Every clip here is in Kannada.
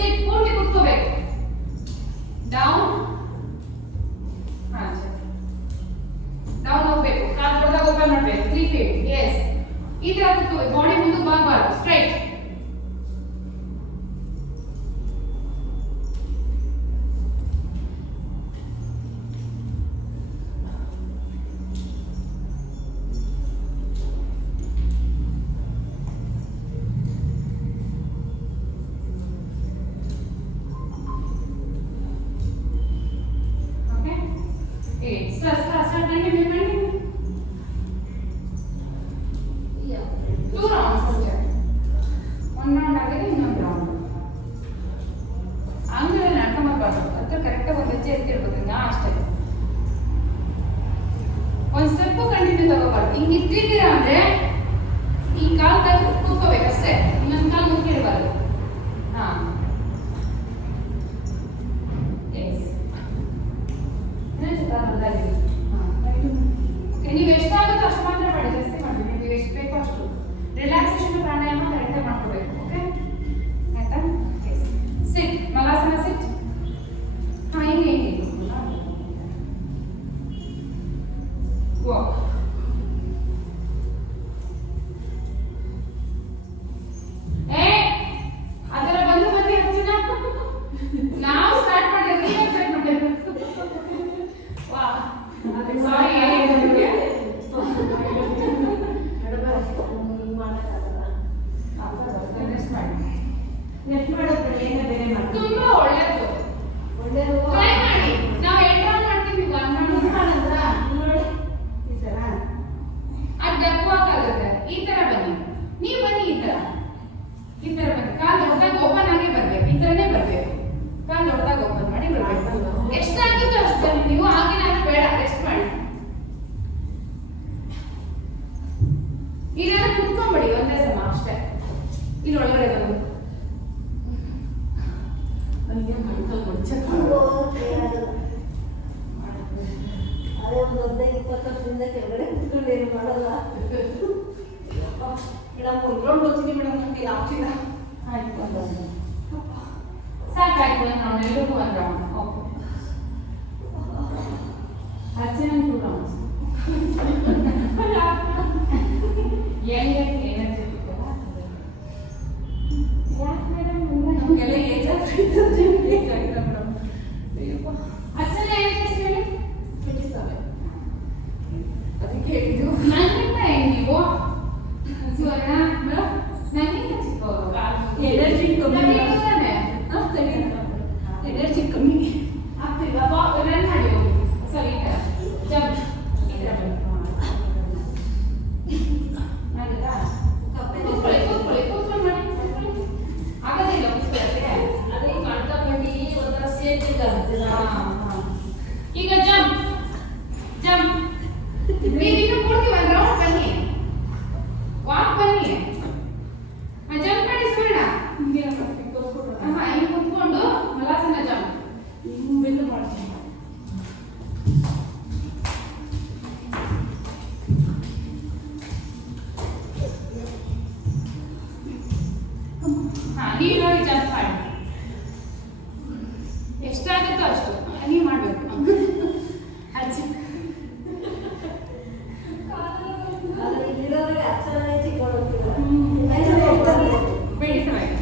ಸಿಟ್ ಪೂರ್ತಿ ಕೂತ್ಕೋಬೇಕು. ಡೌನ್ ಡೌನ್ ಹೋಗ್ಬೇಕು. ಕಾಲು ದೊಡ್ಡದಾಗ ಓಪನ್ ಮಾಡಬೇಕು. 3 ಫೀಟ್. ಎಸ್, ಈ ತರ ಕೂತ್ಕೋಬೇಕು. ಬಾಡಿ ಮುಂದೆ ಬಾಗಬಾರ್ದು. ಸ್ಟ್ರೈಟ್. ಒಂದು ಸ್ಟೆಪ್ ಕಂಟಿನ್ಯೂ ತಗೋಬಾರ್ದು. ಹಿಂಗೆ ಇದ್ದಿದ್ದೀರಾ ಅಂದ್ರೆ ಈ ಕಾಲು ತೆಗೆದು ಕೂತ್ಕೋಬೇಕಷ್ಟೇ. ಇನ್ನೊಂದು ಕಾಲು ಮುಚ್ಚಿಡಬಾರ್ದು. ಹಾ, ಎಸ್. ನೀವು ಎಷ್ಟಾಗುತ್ತೋ ಅಷ್ಟು ಮಾತ್ರ ಮಾಡಿ, ಜಾಸ್ತಿ ಮಾಡಬೇಕು. ನೀವು ಎಷ್ಟು ಬೇಕೋ ಅಷ್ಟು ರಿಲ್ಯಾಕ್ಸೇಷನ್ ಪ್ರಾಣಾಯಾಮ ಕರೆಕ್ಟಾಗಿ ಮಾಡ್ಕೋಬೇಕು. ಓಕೆ, ಆಯ್ತಾ? ಎಸ್. ಸಿಟ್, ಮಲಾಸನ ಸಿಟ್. ಹಾ, ಹಿಂಗೆ ವಾಕ್. ಅದರ ಬಂದು ಹಚ್ಚಿನ ನಾವು ಸ್ಟಾರ್ಟ್ ಮಾಡಿದ್ವಿ, ಸ್ಟಾರ್ಟ್ ಮಾಡಿದ್ವಿ. ವಾ, ಸಾರಿ. ತುಂಬಾ ಒಳ್ಳೇದು. ಟ್ರೈ ಮಾಡಿ. ನಾವು ಎಂಟ್ರಾಲ್ ಮಾಡ್ತೀವಿ. ಅದು ದಪ್ಪವಾಗುತ್ತೆ. ಈ ತರ ಬನ್ನಿ, ನೀವು ಬನ್ನಿ. ಈ ತರ ಬನ್ನಿ. ಕಾಲು ದೊಡ್ಡದಾಗ ಓಪನ್ ಆಗಿ ಬರ್ಬೇಕು. ಈ ತರನೇ ಬರ್ಬೇಕು. ಕಾಲು ದೊಡ್ಡದಾಗ ಓಪನ್ ಮಾಡಿ ಬರ್ಬೇಕು. ಎಷ್ಟಾಗುತ್ತೋ ಅಷ್ಟು ಬನ್ನಿ. ನೀವು ಆಗಿನ ಬೇಡ, ರೆಸ್ಟ್ ಮಾಡಿ. ಇದೆಲ್ಲ ಕುತ್ಕೊಂಡ್ಬಿಡಿ ಒಂದೇ ಸಮ ಅಷ್ಟೇ. ಇಲ್ಲಿ ಒಳಗಡೆ ಬಂದು ಸಾಕಾಯ್ತು. ಒಂದು ರೌಂಡ್, ಎಲ್ಲರಿಗೂ ಒಂದು ರೌಂಡ್. ಓಕೆ, ಹಚ್ಚಿ ನಂಗೆ 2 ರೌಂಡ್ಸ್. ಎನರ್ಜೆಟಿಕ್ ಅಲ್ಲ ಯಾಕೆ ಮೇಡಮ್? ನಮಗೆಲ್ಲ ಏಜ್ ಆಗ್ತಿತ್ತು. ಅಚ್ಚಲ್ಲ ಎಷ್ಟು ಹೇಳಿ? 27. ಅದಕ್ಕೆ ಹೇಳಿದ್ದು. ನನಗಿಂತ ನೀವು ಸ್ವರ್ಣ ನನಗಿಂತ ಚಿಕ್ಕವರು. ಎನರ್ಜಿ ಕಮ್ಮಿ. ಎನರ್ಜಿ ಕಮ್ಮಿ ಆಗ್ತಿಲ್ವಾ? ರನ್ ಮಾಡಿ ಹೋಗಿ. ಸರಿ, ಜಂಪ್. ಈಗ ಜಂಪ್ ಜಂಪ್. ನೀವಿನ್ನು ಪೂರ್ತಿ ಒಂದು ರೌಂಡ್ ಬನ್ನಿ, ವಾಕ್ ಬನ್ನಿ. ಜಂಪ್ ಮಾಡಿ ಸ್ವರ್ಣ. ಹಿಂಗೆ ಕುತ್ಕೊಂಡು ಮಲಾಸನ ಜಂಪ್. ಬೆನ್ನು ಮಾಡ್ತೀನಿ. ನೀವು ನೋಡಿ ಜಂಪ್ ಮಾಡಿ. ಎಷ್ಟಾಗುತ್ತೋ ಅಷ್ಟು ನೀವು ಮಾಡಬೇಕು. ಹಚ್ಚಿ ಬೆಳೆಸಬೇಕು.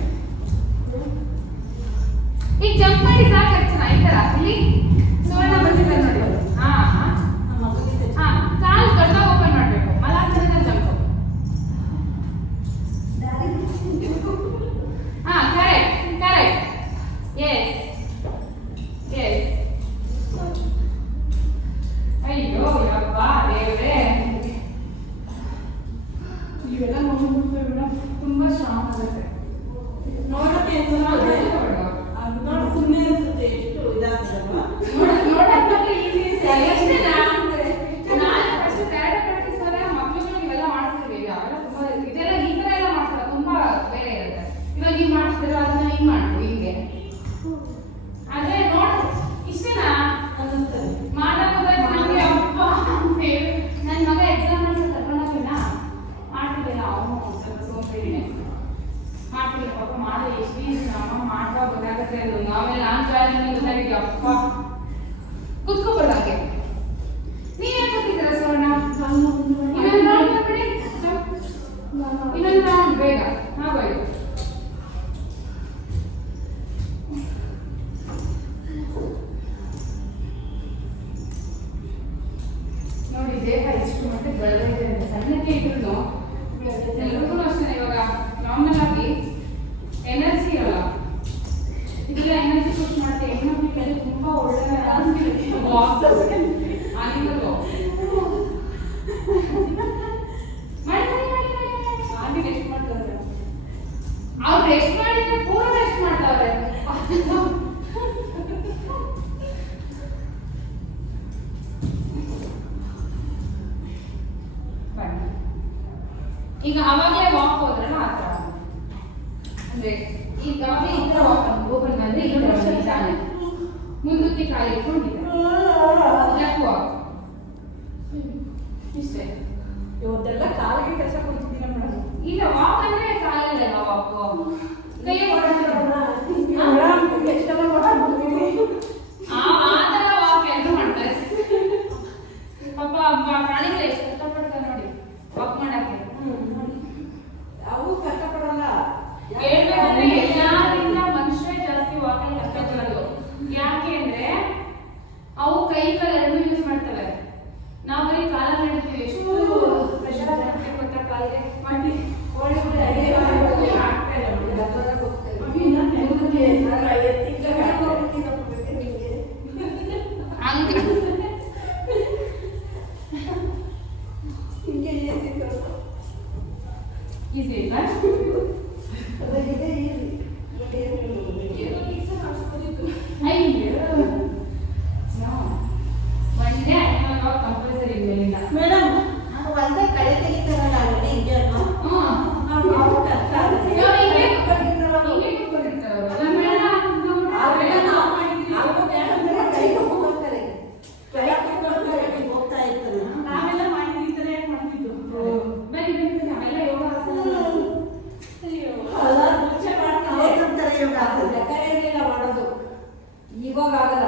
ಈಗ ಜಂಪ್ ಮಾಡಿ ಸಾಕು. ಅರ್ಚನಾ ಈ ತರ ಇಲ್ಲಿ ಸುವರ್ಣ ಬಂದಿದ್ದಾರೆ ನೋಡಿ. ಹಾ ಹಾ, ಕಾಲು ದೊಡ್ಡ ಓಪನ್ ಮಾಡಬೇಕು. ಮಲಾಸನ ಜಂಪ್. ಹಾ, ಕರೆಕ್ಟ್ ಕರೆಕ್ಟ್. Yes yes. ಅಯ್ಯೋ ಯಪ್ಪ ದೇವ್ರೇ, ಇವೆಲ್ಲ ನೋಡ್ಬಿಟ್ಟು ಮೇಡಮ್ ತುಂಬಾ ಸ್ಟ್ರಾಂಗ್ ಆಗುತ್ತೆ. ನೋಡಕ್ಕೆ ಸುಮ್ಮನೆ ಅನ್ಸುತ್ತೆ. ಎಷ್ಟು ಇದಾಗ್ತದಲ್ವಾ ನೋಡಕ್ಕೆ ಈಸಿ. ನಾನು ಫಸ್ಟ್ ಕರಾಟೆ ಪ್ರಾಕ್ಟೀಸ್ ಮಾಡಿದಾಗ ಮಕ್ಕಳುಗಳು ಇವೆಲ್ಲ ಮಾಡಿಸ್ತೀವಿ. ಅವೆಲ್ಲ ತುಂಬಾ ಇದೆಲ್ಲ ಈ ತರ ಎಲ್ಲ ಮಾಡ್ತಾರೆ, ತುಂಬಾ ಬೇರೆ ಇರುತ್ತೆ. ಇವಾಗ ನೀವು ಮಾಡಿಸ್ತೀರ ಅದನ್ನ ಹಿಂಗೆ ಮಾಡ್ತೀವಿ ಹಿಂಗೆ. ಆದ್ರೆ ನೋಡ ಇಷ್ಟೇನಾ ಅನ್ನಿಸ್ತದೆ ಮಾಡೋದ್ರೆ ನನಗೆ. ಅಪ್ಪ ನನ್ನ ಮಗ ಎಕ್ಸಾಮ್ ಕರ್ಕೊಂಡೋಗಿಲ್ಲ ಮಾಡ್ತಿದ್ದಿಲ್ಲ. ಅವನು ಸ್ವಲ್ಪ ಸೋಂಬೇರಿನೇ ಮಾಡ್ತಿಲ್ಲ ಪಾಪ. ಮಾಡಿ ಎಷ್ಟು ಅಮ್ಮ ಮಾಡ್ತಾ ಗೊತ್ತಾಗುತ್ತೆ ಅದು ಆಮೇಲೆ ನಾನು ಚಾಲೆಂಜ್ ಗೊತ್ತಾಗಿದೆ ಅಪ್ಪ ಕುತ್ಕೋಬೋದು ಹಾಗೆ ನೀವ್ ಯಾಕೆ ಕೂತಿದ್ದೀರಾ ಸುವರ್ಣ ಇನ್ನೊಂದು ರೌಂಡ್ ಮಾಡ್ಬಿಡಿ ಇನ್ನೊಂದು ರೌಂಡ್ ಬೇಗ ಆಗೋಯ್ತು ನೋಡಿ ದೇಹ ಇಷ್ಟು ಮಟ್ಟಿಗೆ ಬೆಳೆದಿದೆ ಅಂತ ಸಣ್ಣಕ್ಕೆ ಇದ್ರು ಎಲ್ರಿಗೂ ಅಷ್ಟೇ ಇವಾಗ ನಾರ್ಮಲ್ ಆಗಿ ಎನರ್ಜಿ ಇರಲ್ಲ ಇದೆಲ್ಲ ಎನರ್ಜಿ ಪುಷ್ ಮಾಡ್ತೀವಿ ಹೆಣ್ಮಕ್ಳಿಗೆ ತುಂಬಾ ಒಳ್ಳೆ ಆಗಿದ್ರು ರೆಸ್ಟ್ ಮಾಡ್ತಾರೆ ಅವ್ರು ರೆಸ್ಟ್ ಮಾಡಿದ್ರೆ ಪೂರ ರೆಸ್ಟ್ ಮಾಡ್ತಾವ್ರೆ ಈಗ ಅವಾಗಲೇ ವಾಕ್ ಹೋದ್ರಲ್ಲ ಆ ಥರ ಅಂದ್ರೆ ಈಗ ಈ ಥರ ವಾಕ್ ಓಪನ್ ಅಂದ್ರೆ ಈಗ ನಿಧಾನ ಮುಂದಕ್ಕೆ ಕಾಲು ಇಟ್ಕೊಂಡಿದ್ದಾರೆ ವಾಕ್ ಇಷ್ಟೇ ಇವತ್ತೆಲ್ಲ ಕಾಲಿಗೆ ಕೆಲಸ ಕೊಡ್ತಿದ್ದೀನ ಮೇಡಮ್ ಇಲ್ಲ ವಾಕ್ ಅಂದ್ರೆ ಕಾಲಲ್ಲ ವಾಕ್ ಕೈ ಆ ಥರ ವಾಕ್ ಎಲ್ಲರೂ ಮಾಡ್ತಾರೆ ಪಾಪ ಪ್ರಾಣಿಗಳು ಎಷ್ಟು ಕಷ್ಟಪಡ್ತಾರೆ ನೋಡಿ ವಾಕ್ ಮಾಡಕ್ಕೆ ಅವು ಕಷ್ಟಪಡಲ್ಲ ಹೇಳ್ಬೇಕಂದ್ರೆ ಎಲ್ಲಾದ್ರಿಂದ ಮನುಷ್ಯ ಜಾಸ್ತಿ ವಾಕಲ್ಲಿ ಕಷ್ಟಪಡೋದು ಯಾಕೆ ಅಂದ್ರೆ ಅವು ಕೈ ಕಾಲು ಎರಡೂ ಯೂಸ್ ಮಾಡ್ತವೆ ನಾವು ಬರೀ ಕಾಲ ನಡೀತೀವಿ ಎಷ್ಟು ಪ್ರೆಷರ್ ಜಾಸ್ತಿ ಗೊತ್ತಾ ಕಾಲಿಗೆ ಮಾಡಿ ಈಸಿ ಇಲ್ಲ ಕಂಪಲ್ಸರಿ ಮೇಡಮ್ ಒಂದೇ ಕಡೆ ತೆಗಿತಾರಲ್ಲ ಅಲ್ಲಿ ಹೋಗ್ತಾ ಇರ್ತಾರೆ ನಾವೆಲ್ಲ ಮಾಡಿದ್ರೆ ಮಾಡ್ತಿದ್ದು ಅವೆಲ್ಲ ಯೋಗಾಸನ ಮಾಡೋದು ಇವಾಗ ಆಗಲ್ಲ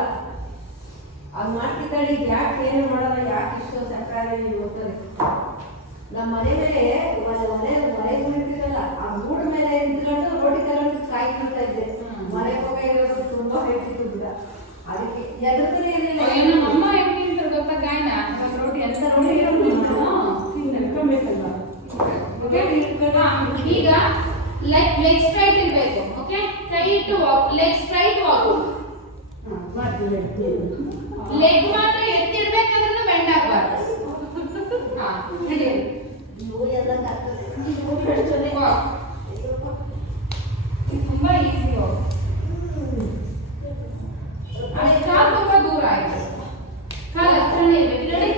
ಅದು ಮಾಡ್ತಿದ್ದಾಳೆ ಯಾಕೆ ಏನು ಮಾಡಲ್ಲ ಯಾಕೆ ಇಷ್ಟು ಸರ್ಕಾರ ಹೋಗ್ತಾರೆ ನಮ್ಮ ಮನೆ ಮೇಲೆ ಮನೆ ಕುಳಿತಿರಲ್ಲ ಆ ಮೂಡ್ ಮೇಲೆ ನಿಂತ್ಕೊಂಡು ರೋಟಿ ತಗೊಂಡು ಕಾಯ್ಕೊಳ್ತಾ ಇದ್ದೆ ಮನೆ ಹೋಗಿರೋದು ತುಂಬಾ ಹೇಳ್ತಿದ್ದು ಬಿಡ ಅದಕ್ಕೆ ಎದುರ್ತಾನೆ ಇರಲಿಲ್ಲ ಅಮ್ಮ ಹೆಂಗ್ ತಿಂತಾರೆ ಗೊತ್ತಾ ಗಾಯನ ರೋಟಿ ಅಂತ ರೋಟಿ ನೆನ್ಕೊಬೇಕಲ್ಲ ಈಗ ಲೆಗ್ ಸ್ಟ್ರೈಟ್ ಇರಬೇಕು ಓಕೆ ಕೈ ಇಟ್ಟು ಲೆಗ್ ಸ್ಟ್ರೈಟ್ ವಾಕ್ ಲೆಗ್ ಮಾತ್ರ ಎತ್ತಿರ್ಬೇಕಾದ್ರೂ ಬೆಂಡ್ ಆಗಬಾರ್ದು ತುಂಬಾ ಈಸಿ ಕಾಲು ತುಂಬಾ ದೂರ ಆಯ್ತು ಕಾಲು ಹತ್ರನೇ ಇರ್ಬೇಕು ನೋಡಿ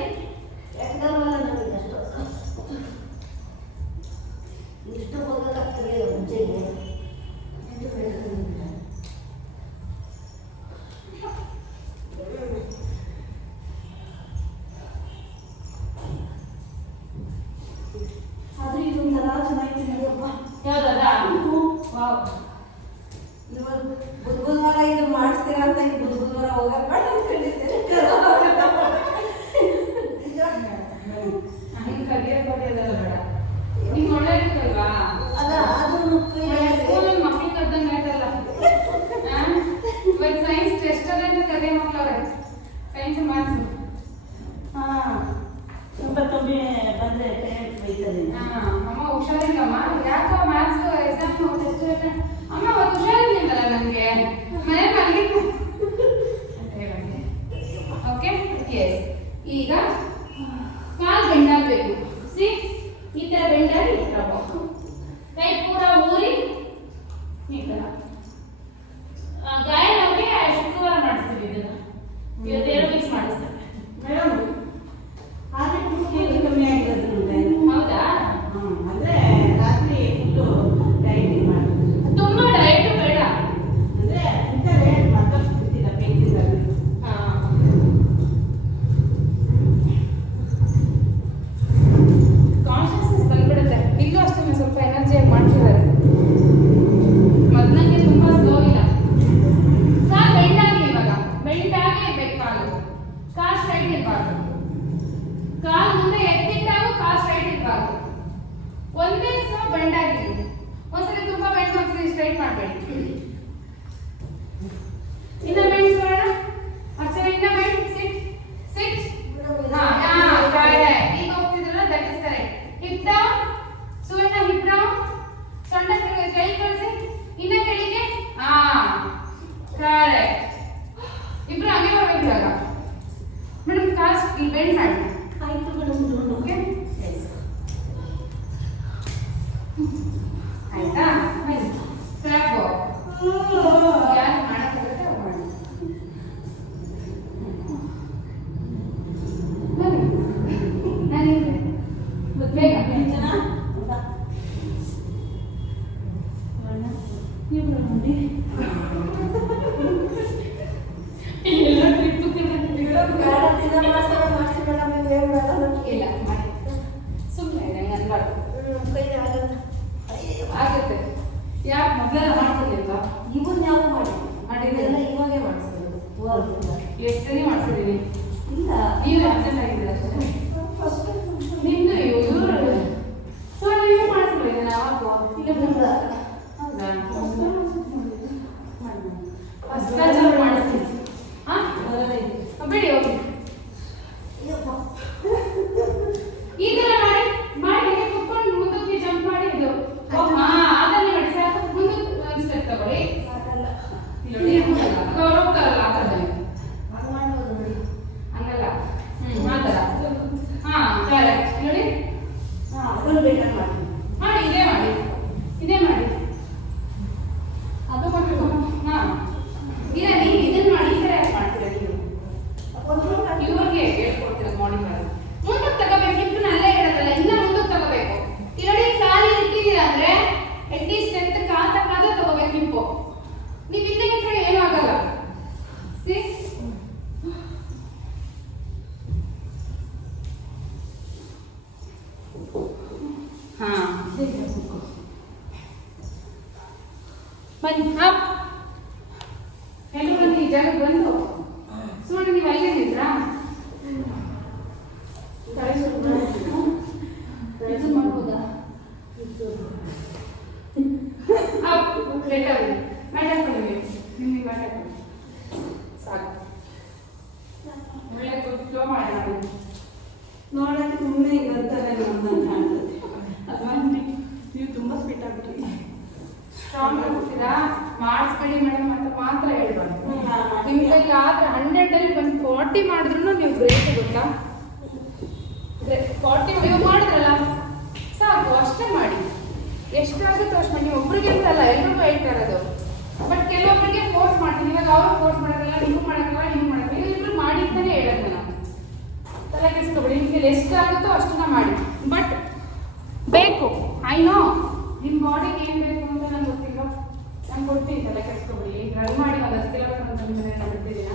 ಇಷ್ಟು ಹೋಗಕ್ಕಾಗ್ತದೆ ಮುಂಚೆಗೆ ಆದ್ರೆ ಇದೊಂದೆಲ್ಲ ಚೆನ್ನಾಗಿದ್ದೀನಪ್ಪ ಯಾವ್ದದ ವಾವ್ ಬುಧವಾರ ಇದು ಮಾಡಿಸ್ತೀರಾ ಅಂತ ಬುಧವಾರ ಹೋಗಕ್ ಬೇಡ ಅನ್ಕೊಂಡಿದ್ದೇನೆ ಹಿಂಗೆ ಕಲಿಯೋದು ಬರೆಯೋದೆಲ್ಲ ಬೇಡ ನಿಮ್ಗೆ ಒಳ್ಳೇದಿತ್ತಲ್ವಾ ಅದ ಅದು ಸ್ಕೂಲಲ್ಲಿ ಮಕ್ಳಿಗೆ ಕರ್ದಂಗೆ ಆಯ್ತಲ್ಲ ಇವತ್ತು ಸೈನ್ಸ್ ಟೆಸ್ಟ್ ಅಂತ ಕಲಿಯ ಮಕ್ಕಳವ್ರೆ ಸೈನ್ಸ್ ಮಾರ್ಕ್ಸ್ ಸ್ವಲ್ಪ ಕಮ್ಮಿ ಬಂದ್ರೆ ಬೈತದೆ ಅಮ್ಮ ಹುಷಾರಿಲ್ಲಮ್ಮ ಯಾಕೋ ಮ್ಯಾಥ್ಸ್ ಎಕ್ಸಾಮ್ ಟೆಸ್ಟ್ ಅಮ್ಮ ಅವತ್ತು ಹುಷಾರಿರ್ಲಿಲ್ಲಲ್ಲ ನನಗೆ ಮನೆ ಮಲಗಿದ್ದು ಓಕೆ ಎಸ್ ಈಗ ಕಾಲು ಬೆಂಡಾಗಬೇಕು ಸಿ ಈ ಥರ ಬೆಂಡಾಗಿ ಈ ಥರ ಕೈ ಪೂರ ಊರಿ ಈ ಥರ ಗಾಯನ ಅವ್ರಿಗೆ ಶುಕ್ರವಾರ ಮಾಡಿಸ್ತೀವಿ ಇದನ್ನ ಇವತ್ತೇನೋ ಮಿಕ್ಸ್ ಮಾಡಿಸ್ತಾರೆ ಮೇಡಮ್ ಆದ್ರೆ ಕಮ್ಮಿ ಆಗಿರೋದು ಹೌದಾ ಅಂದ್ರೆ ರಾತ್ರಿ ಫುಲ್ಲು ಡೈಟಿಂಗ್ ಮಾಡಿ ತುಂಬಾ ಡಯಟ್ ಬೇಡ ಅಂದ್ರೆ ಇಂಥವೇ ಮತ್ತಷ್ಟು ಬಿಟ್ಟಿಲ್ಲ ಬೇಯ್ತಿದ್ದಾರೆ ಕಾನ್ಶಿಯಸ್ನೆಸ್ ಬಂದ್ಬಿಡುತ್ತೆ ಇಲ್ಲೂ ಅಷ್ಟೇ ಸ್ವಲ್ಪ ಎನರ್ಜಿಯಾಗಿ ಮಾಡ್ತಿದ್ದಾರೆ ಮೊದಲ ಸ್ಟ್ರೈಟ್ ಮಾಡಬೇಡಿ. ಇನ್ನ ಬೆಂಡ್ ಮಾಡೋಣ. ಅಷ್ಟೇ, ಇನ್ನ ಬೆಂಡ್. ಸಿಟ್ ಸಿಟ್. ಕರೆಕ್ಟ್. ಈಗ ಹೋಗ್ತಿದ್ರಲ್ಲ, that is correct. Hip down. Suvarna hip down. ಸೊಂಟ ಕೈ ಕಳಿಸಿ. ಇನ್ನ ಕೆಳಗೆ. ಕರೆಕ್ಟ್. ಇಬ್ರು ಹಂಗೆ ಬರ್ಬೇಕು ಇವಾಗ. ಮೇಡಮ್ ಕಾಸ್ ಇಲ್ಲಿ ಬೆಂಡ್ ಮಾಡಿ. ಆಯ್ತು ಮೇಡಮ್. ಓಕೆ, ಆಯ್ತಾ? ಕ್ಲಾಪ್. ಯಾರು ಮಾಡಕ್ಕಾಗುತ್ತೆ ಅವ್ರು ಮಾಡಿ. ಬನ್ನಿ, ಬೇಗ ಇಲ್ಲ ಮಾಡಿ. ಸುಮ್ಮನೆ ಅನ್ಬಾರ್ದು. ಆಗುತ್ತೆ. ಯಾಕೆ ಮೊದಲೆಲ್ಲ ಮಾಡ್ತಿರ್ಲಿಲ್ವಾ? ಇವನ್ ಯಾವ ಮಾಡಿ ಮಾಡಿದ್ರೆಲ್ಲ ಇವಾಗೇ ಮಾಡಿಸೋದು. ಎಷ್ಟು ಸರಿ ಮಾಡ್ಸಿದೀನಿ. ಇಲ್ಲ ನೀವು ಅರ್ಜೆಂಟ್ ಆಗಿದ್ದೀರ ಅಷ್ಟೇ. ಫಸ್ಟ್ ನಿಮ್ದು ಇವರು ಸೊ ನೀವೇ ಮಾಡಿಸ್ಬಿಡಿ. ನಾವು ಇಲ್ಲ ಬಂದ ಹೌದಾ? ಫಸ್ಟ್ ಕ್ಲಾಸ್ ಮಾಡಿಸ್ತೀನಿ. ಬಿಡಿ ಹೋಗಿ. ಈ ತರ ಮಾಡಿ ಮಾಡಿ ಹೀಗೆ ಕುತ್ಕೊಂಡು ಮುಂದಕ್ಕೆ ಜಂಪ್ ಮಾಡಿ ಇದು ಅದನ್ನೇ ಮಾಡಿ ಸಾಕು. ಮುಂದಕ್ಕೆ ಒಂದು ಸ್ಟೆಪ್ ತಗೊಳ್ಳಿ. ನೋಡಿ ಅವ್ರು ಹೋಗ್ತಾರಲ್ಲ ಆ ಥರದಲ್ಲಿ ಹಂಗಲ್ಲ. ಆ ಥರ. ಕರೆಕ್ಟ್. ನೋಡಿ ಅದನ್ನು ಬೇಕಾದ್ರೆ ಮಾಡಿ ಮಾಡಿ. ಇದೇ ಮಾಡಿ, ಇದೇ ಮಾಡಿ. ಅದು ಮಾಡಬೇಕು. ಇಲ್ಲ ನೀವು ಇದನ್ನ ಮಾಡಿ. ಈ ಥರ ಯಾಕೆ ಮಾಡ್ತೀರಾ ನೀವು? ಇವ್ರಿಗೆ ಹೇಳ್ಕೊಡ್ತೀರ ಮಾರ್ನಿಂಗ್ ಮಾಡಿ. ಮುಂದಕ್ಕೆ ತಗೋಬೇಕು. ಹಿಪ್ಪನ್ನ ಅಲ್ಲೇ ಇಡೋದಲ್ಲ, ಇನ್ನ ಮುಂದಕ್ಕೆ ತಗೋಬೇಕು. ನೋಡಿ ಕಾಲಿ ಇಟ್ಟಿದ್ದೀರಾ ಅಂದ್ರೆ ಅಟ್ಲೀಸ್ಟ್ ಎಂತ ಕಾದ ತಗೋಬೇಕು ಹಿಪ್ಪು. ನೀವು ಹಿಂದೆ ಇಟ್ಟರೆ ಏನೂ ಆಗಲ್ಲ. ಸಿ ಬನ್ನಿ. ಎಲ್ಲರೂ ಬಂದು ಈ ಜಾಗಕ್ಕೆ ಬಂದು ಸುಮ್ಮನೆ ನೀವು ಅಲ್ಲೇ ನಿಂತ್ರಾ? ಮಾಡ್ಬೋದಾ? ನಿಮ್ಗೆ ಸಾಕು. ಒಳ್ಳೆ ಫ್ಲೋ ಮಾಡಿ. ನೋಡಕ್ಕೆ ಸುಮ್ಮನೆ ಇವತ್ತನೇ ಕಾಣ್ತದೆ. ಅಥವಾ ನೀವು ತುಂಬಾ ಸ್ಪೀಟ್ ಆಗ್ಬಿಟ್ರಿ. ಸ್ಟ್ರಾಂಗ್ ಆಗ್ತೀರಾ? ಮಾಡಿಸ್ಬೇಡಿ ಮೇಡಮ್ ಅಂತ ಮಾತ್ರ ಹೇಳ್ಬಾರ್ದು. ನಿಮ್ಮ ಕೈಲಿ ಆದ್ರೆ 100 ಒಂದು 40 ಮಾಡಿದ್ರು ನೀವು ಗ್ರೇಟ್. ಗೊತ್ತಾ? 40 ನೀವು ಮಾಡಿದ್ರಲ್ಲ ಸಾಕು, ಅಷ್ಟೇ ಮಾಡಿ. ಎಷ್ಟಾಗುತ್ತೋ ಅಷ್ಟು ಮಾಡಿ. ನೀವು ಒಬ್ರಿಗೆ ಅಂತಲ್ಲ, ಎಲ್ರಿಗೂ ಹೇಳ್ತಾ ಇರೋದು. ಬಟ್ ಕೆಲವೊಬ್ಬರಿಗೆ ಫೋರ್ಸ್ ಮಾಡ್ತೀನಿ. ಇವಾಗ ಅವ್ರು ಫೋರ್ಸ್ ಮಾಡೋದಿಲ್ಲ, ನೀವು ಮಾಡೋದಿಲ್ಲ, ನೀವು ಮಾಡೋದಿಲ್ಲ. ಇಬ್ರು ಮಾಡಿ ಅಂತಾನೆ ಹೇಳೋದು ನಾನು. ತಲೆ ಕೆಡಿಸ್ಕೊಬೇಡಿ. ನಿಮಗೆ ಎಷ್ಟಾಗುತ್ತೋ ಅಷ್ಟನ್ನ ಮಾಡಿ. ಬಟ್ ಬೇಕು. ಐ ನೋ ನಿಮ್ಮ ಬಾಡಿಗೆ ಏನು ಬೇಕು ಅಂತ ನಂಗೆ ಗೊತ್ತಿಲ್ಲ. ನಾನು ಕೊಡ್ತೀನಿ. ತಲೆ ಕೆಡಿಸ್ಕೊಬೇಡಿ. ಈಗ ರನ್ ಮಾಡಿ ಒಂದು 10 ಕಿಲೋಮೀಟರ್ ಅಂತ ನಿಮ್ಮನೆ ನಾನು ಬಿಡ್ತಿದ್ದೀನ.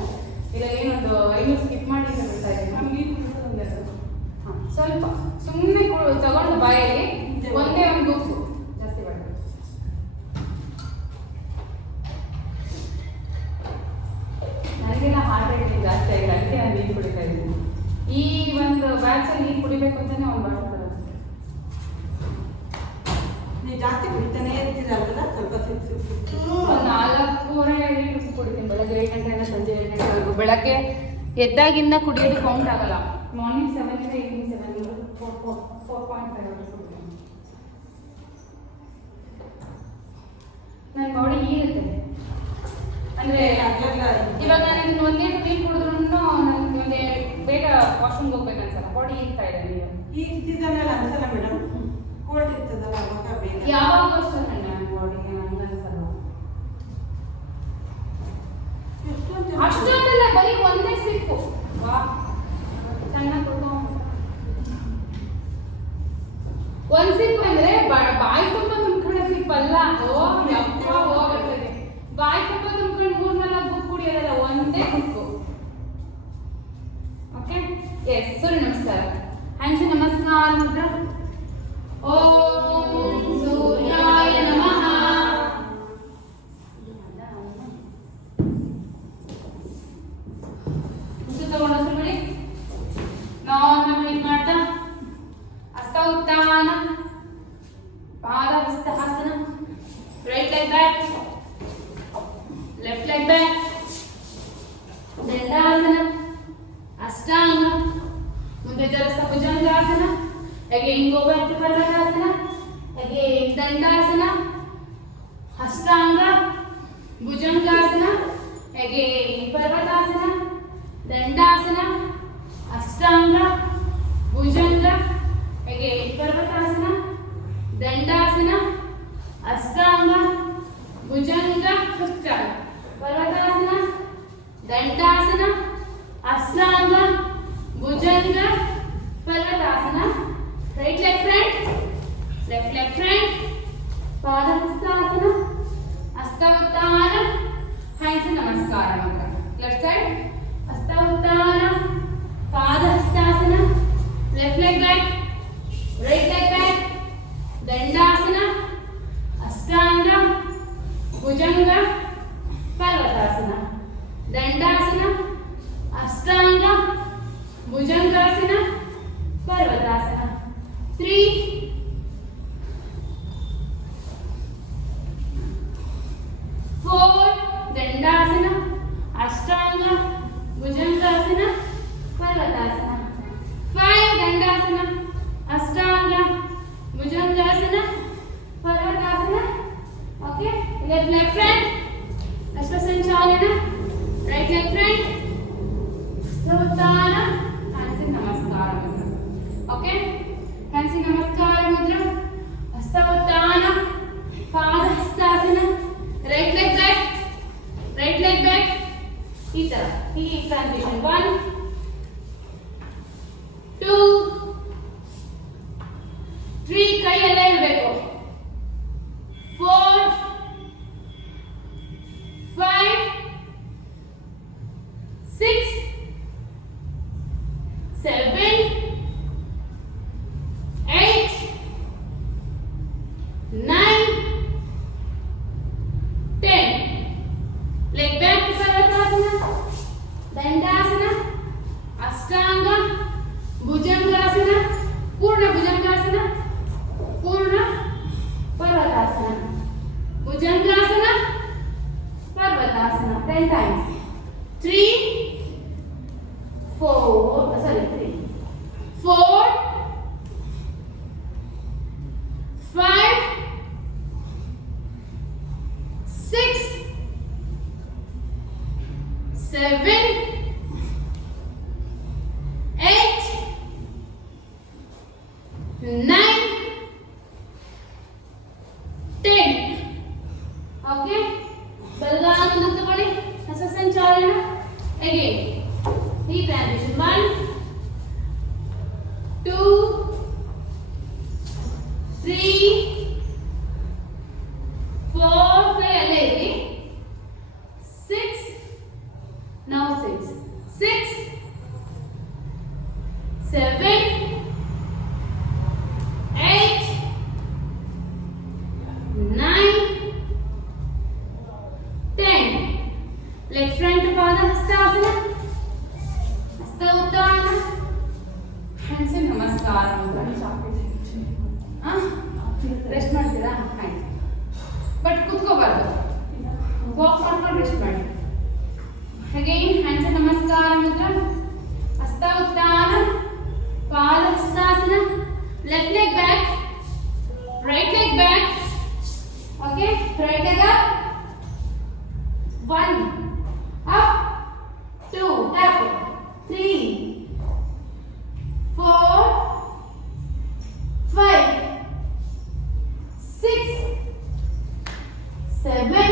ಇಲ್ಲ ಏನೊಂದು 5 ಸ್ಕಿಪ್ ಮಾಡಿ ಅಂತ ಬಿಡ್ತಾ ಇದ್ದೀನಿ. ನಮ್ಗೆ ಇದು ಸ್ವಲ್ಪ ಸುಮ್ಮನೆ ತಗೊಂಡು ಬಾಯಲ್ಲಿ ಒಂದೇ ಒಂದು ಗುಪ್ಪು ಜಾಸ್ತಿ ಬೇಡ. ನನಗೆಲ್ಲ ಹಾರ್ಟ್ ರೇಟ್ ಜಾಸ್ತಿ ಆಗಿದೆ. ಅದಕ್ಕೆ ನಾನು ನೀರು ಕುಡಿತಾ ಇದ್ದೀನಿ. ಈ ಒಂದು ಬ್ಯಾಚಲ್ಲಿ ನೀರು ಕುಡಿಬೇಕು ಅಂತಾನೆ ಒಂದು ಬಾಟಲ್ ಬರುತ್ತೆ. ನೀವು ಜಾಸ್ತಿ ಕುಡಿತಾನೆ ಇರ್ತೀರಲ್ಲ, ಸ್ವಲ್ಪ ಒಂದು 4-4 ಲೀಟರ್ ಕುಡಿತೀನಿ. ಬೆಳಗ್ಗೆ 7 ಗಂಟೆಯಿಂದ ಸಂಜೆ 7 ಗಂಟೆವರೆಗೂ. ಬೆಳಗ್ಗೆ ಎದ್ದಾಗಿಂದ ಕುಡಿಯೋದು ಕೌಂಟ್ ಆಗಲ್ಲ. ಮಾರ್ನಿಂಗ್ 7 ಇಂದ ಈವ್ನಿಂಗ್ 7 4.5 ಕುಡಿತೀನಿ. ನನ್ನ ಬಾಡಿ ಈರುತ್ತೆ. ಅಂದರೆ ಇವಾಗ ನಾನು ಇದನ್ನ 1 ಲೀಟರ್ ನೀರು ಕುಡಿದ್ರೂ ನನಗೆ ಒಂದೇ ಬೇಗ ವಾಶ್ರೂಮ್ಗೆ ಹೋಗ್ಬೇಕು ಅನ್ಸಲ್ಲ. ಬಾಡಿ ಈಗ್ತಾ ಇದೆ. ನೀವು ಈ ಸೀಸನಲ್ಲಿ ಅನ್ಸಲ್ಲ ಮೇಡಮ್, ಕೋಲ್ಡ್ ಇರ್ತದಲ್ಲ ಅವಾಗ ಬೇಗ. ಯಾವಾಗ ಅಷ್ಟೇ ನನ್ನ ಬಾಡಿಗೆ ನನಗೆ ಅನ್ಸಲ್ಲ. ಅಷ್ಟೊಂದಲ್ಲ, ಬರೀ ಒಂದೇ ಸಿಪ್ಪು. ವಾ ಚೆನ್ನಾಗಿ ಕೊಡ್ಕೊಂಡು ಒಂದು ಸಿಪ್ಪು ಅಂದ್ರೆ ಬಾಯಿ ತುಂಬ ತುಂಬ್ಕೊಂಡ ಸಿಪ್ಪಲ್ಲ. ಯಪ್ಪ ಹೋಗ್ತದೆ. ಬಾಯಿ ತುಂಬ ತುಂಬ್ಕೊಂಡು 3-4 ಬುಕ್ ಕುಡಿಯೋದಲ್ಲ, ಒಂದೇ ಬುಕ್ಕು. Okay, S. ಸೂರ್ಯ ನಮಸ್ಕಾರ. ಹಂಚ ನಮಸ್ಕಾರ ಮುದ್ರ. ಓಂ ಸೂರ್ಯಾಯ ನಮಃ. ತಗೊಂಡು ಬಿಡಿ. ನಾರ್ಮಲ್ ಬ್ರೀತ್ ಮಾಡ್ತಾ ಹಸ್ತ ಉತ್ಥಾನ, ಪಾದ ಹಸ್ತಾಸನ, ರೈಟ್ ಲೆಗ್ ಬ್ಯಾಕ್, ಭುಜಂಗಾಸನ, again ಪರ್ವತಾಸನ, ದಂಡಾಸನ, ಅಷ್ಟಾಂಗ, ಭುಜಂಗ, again ಪರ್ವತಾಸನ, ದಂಡಾಸನ, ಅಷ್ಟಾಂಗ, ಭುಜಂಗ, ಪರ್ವತಾಸನ, ದಂಡಾಸನ, ಅಷ್ಟಾಂಗ, ಭುಜಂಗ, ಪರ್ವತಾಸನ. Right leg front, left leg front, ಪಾದಹಸ್ತಾಸನ, ಹಸ್ತೋತ್ಥಾನ, hands ನಮಸ್ಕಾರ ಮಾತ್ರ. Left side, ಹಸ್ತೋತ್ಥಾನ, ಪಾದಹಸ್ತಾಸನ, left leg back, right leg back, ದಂಡಾಸನ, ಅಷ್ಟಾಂಗ, ಭುಜಂಗ, ಪರ್ವತಾಸನ, ದಂಡಾಸನ, ಅಷ್ಟಾಂಗ, ಭುಜಂಗಾಸನ, ಪರ್ವತಾಸನ. 3, 4, ದಂಡಾಸನ, ಅಷ್ಟಾಂಗ, ಭುಜಂಗಾಸನ, ಪರ್ವತಾಸನ. 5, ದಂಡಾಸನ, ಅಷ್ಟಾಂಗ, ಭುಜಂಗಾಸನ, ಪರ್ವತಾಸನ. ಓಕೆ, ಲೆಫ್ಟ್ ಲೆಗ್ ಫ್ರಂಟ್, ಅಷ್ಟಸಂಚಾಲನ, ರೈಟ್ ಲೆಗ್ ಫ್ರಂಟ್, ಉತ್ಥಾನ, ಹ್ಯಾಂಡ್ಸ್ ನಮಸ್ಕಾರ ಮುದ್ರ. ಓಕೆ, ಹ್ಯಾಂಡ್ಸ್ ನಮಸ್ಕಾರ ಮುದ್ರ, ಹಸ್ತೋತ್ಥಾನ, ಪಾದಹಸ್ತಾಸನ, right leg back, right leg back, ಈ ತರ ಈ ಟ್ರಾನ್ಸಿಷನ್. 1, 2, 3, ಕೈ ಎಲ್ಲ ಇರಬೇಕು. 4, 5, 6, 7, 8, 9, 10. Leg back to Purvasana, Dandasana, Ashtanga, Bhujangasana, Purna Bhujangasana, Purna Purvatasana, Bhujangasana, Purvatasana. 10 times. 3, 4, 4, 5, 6, 7, 8, 9, 10. Okay, ಬಲಗಾಲ ಮುಂದಕ್ಕೆ ತಗೊಳ್ಳಿ. ಹಸ್ತಸಂಚಾಲನ. Again, ಈ ಟ್ರಾನ್ಸಿಷನ್. 1, 2, 3, 4, ಕೈ ಅಲ್ಲೇ ಇರಿ. 6, now 6, 6, 7, 8, 9, 10. Leg front ಪಾದಹಸ್ತಾಸನ, ಹಸ್ತೋತ್ಥಾನ, ಹ್ಯಾಂಡ್ಸ್ ನಮಸ್ಕಾರ. ರೆಸ್ಟ್ ಮಾಡ್ತೀರಾ? ಆಯ್ತು, ಬಟ್ ಕುತ್ಕೋಬಾರ್ದು, ವಾಕ್ ಮಾಡ್ಕೊಂಡು ರೆಸ್ಟ್ ಮಾಡಿ. ಅಗೈನ್ ಹ್ಯಾಂಡ್ಸ್ ನಮಸ್ಕಾರ ಮುದ್ರ, ಹಸ್ತೋತ್ಥಾನ, ಪಾದಹಸ್ತಾಸನ, left leg back, right leg back. Okay, right leg up, 1, up, 2, tap, 3, 4, 5, 6, 7,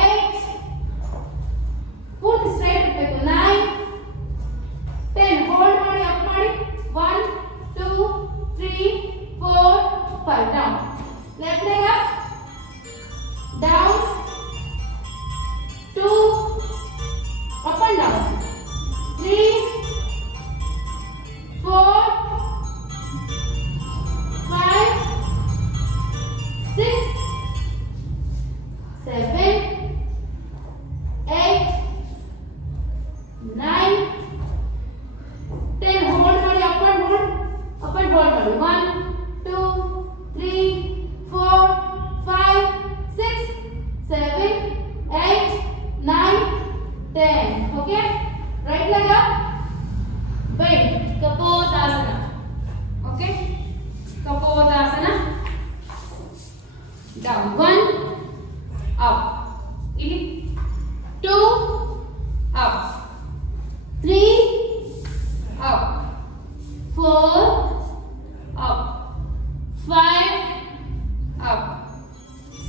8, ಪೂರ್ತಿ ಸ್ಟ್ರೈಟ್ ಇರಬೇಕು. 9, 10. ಹೋಲ್ಡ್ ಮಾಡಿ, ಅಪ್ ಮಾಡಿ. 1, 2,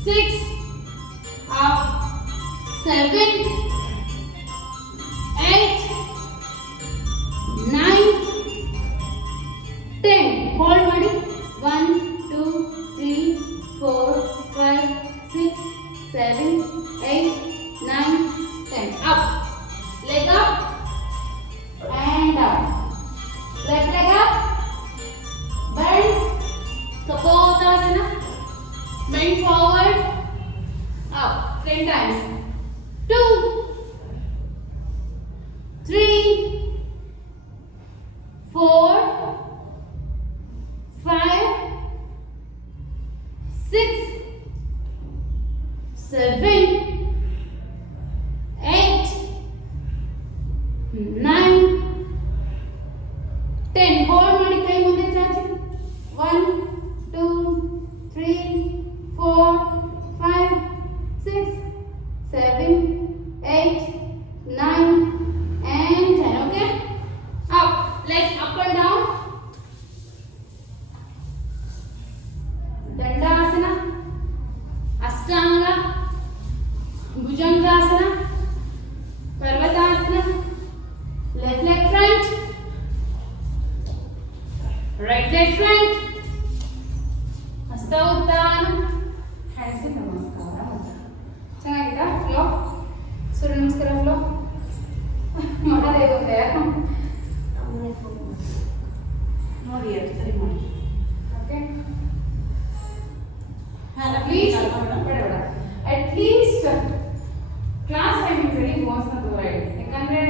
6 up, 7 8 9 10 hold ಮಾಡಿ 1 2 3 4 5 6 7 8 9 10 up, leg up and up, left leg up, bend, Kapotasana, bend forward, up 10 times, 2 3 4 5 6 7 8 9 10 hold ಮಾಡಿ ಕೈ ಮುಂದೆ ಚಾಚಿ 1 2 3 4 5 6 7 8 9 and 10 okay up legs up and down dandasana ashtanga bhujangasana parvatasana left leg front right leg front hasta uddana hands namaskara ಚೆನ್ನಾಗಿತ್ತಾ ಫ್ಲೋ ಸೂರ್ಯ ನಮಸ್ಕಾರ ಫ್ಲೋ ಮಾಡೋದೇ ಗೊತ್ತೇ ನೋಡಿ ಎಷ್ಟು ಸರಿ ಮಾಡಿ okay at least class timings ಅಲ್ಲಿ ಫೋನ್ಸ್ನ ದೂರ ಇಡಿ ಯಾಕಂದ್ರೆ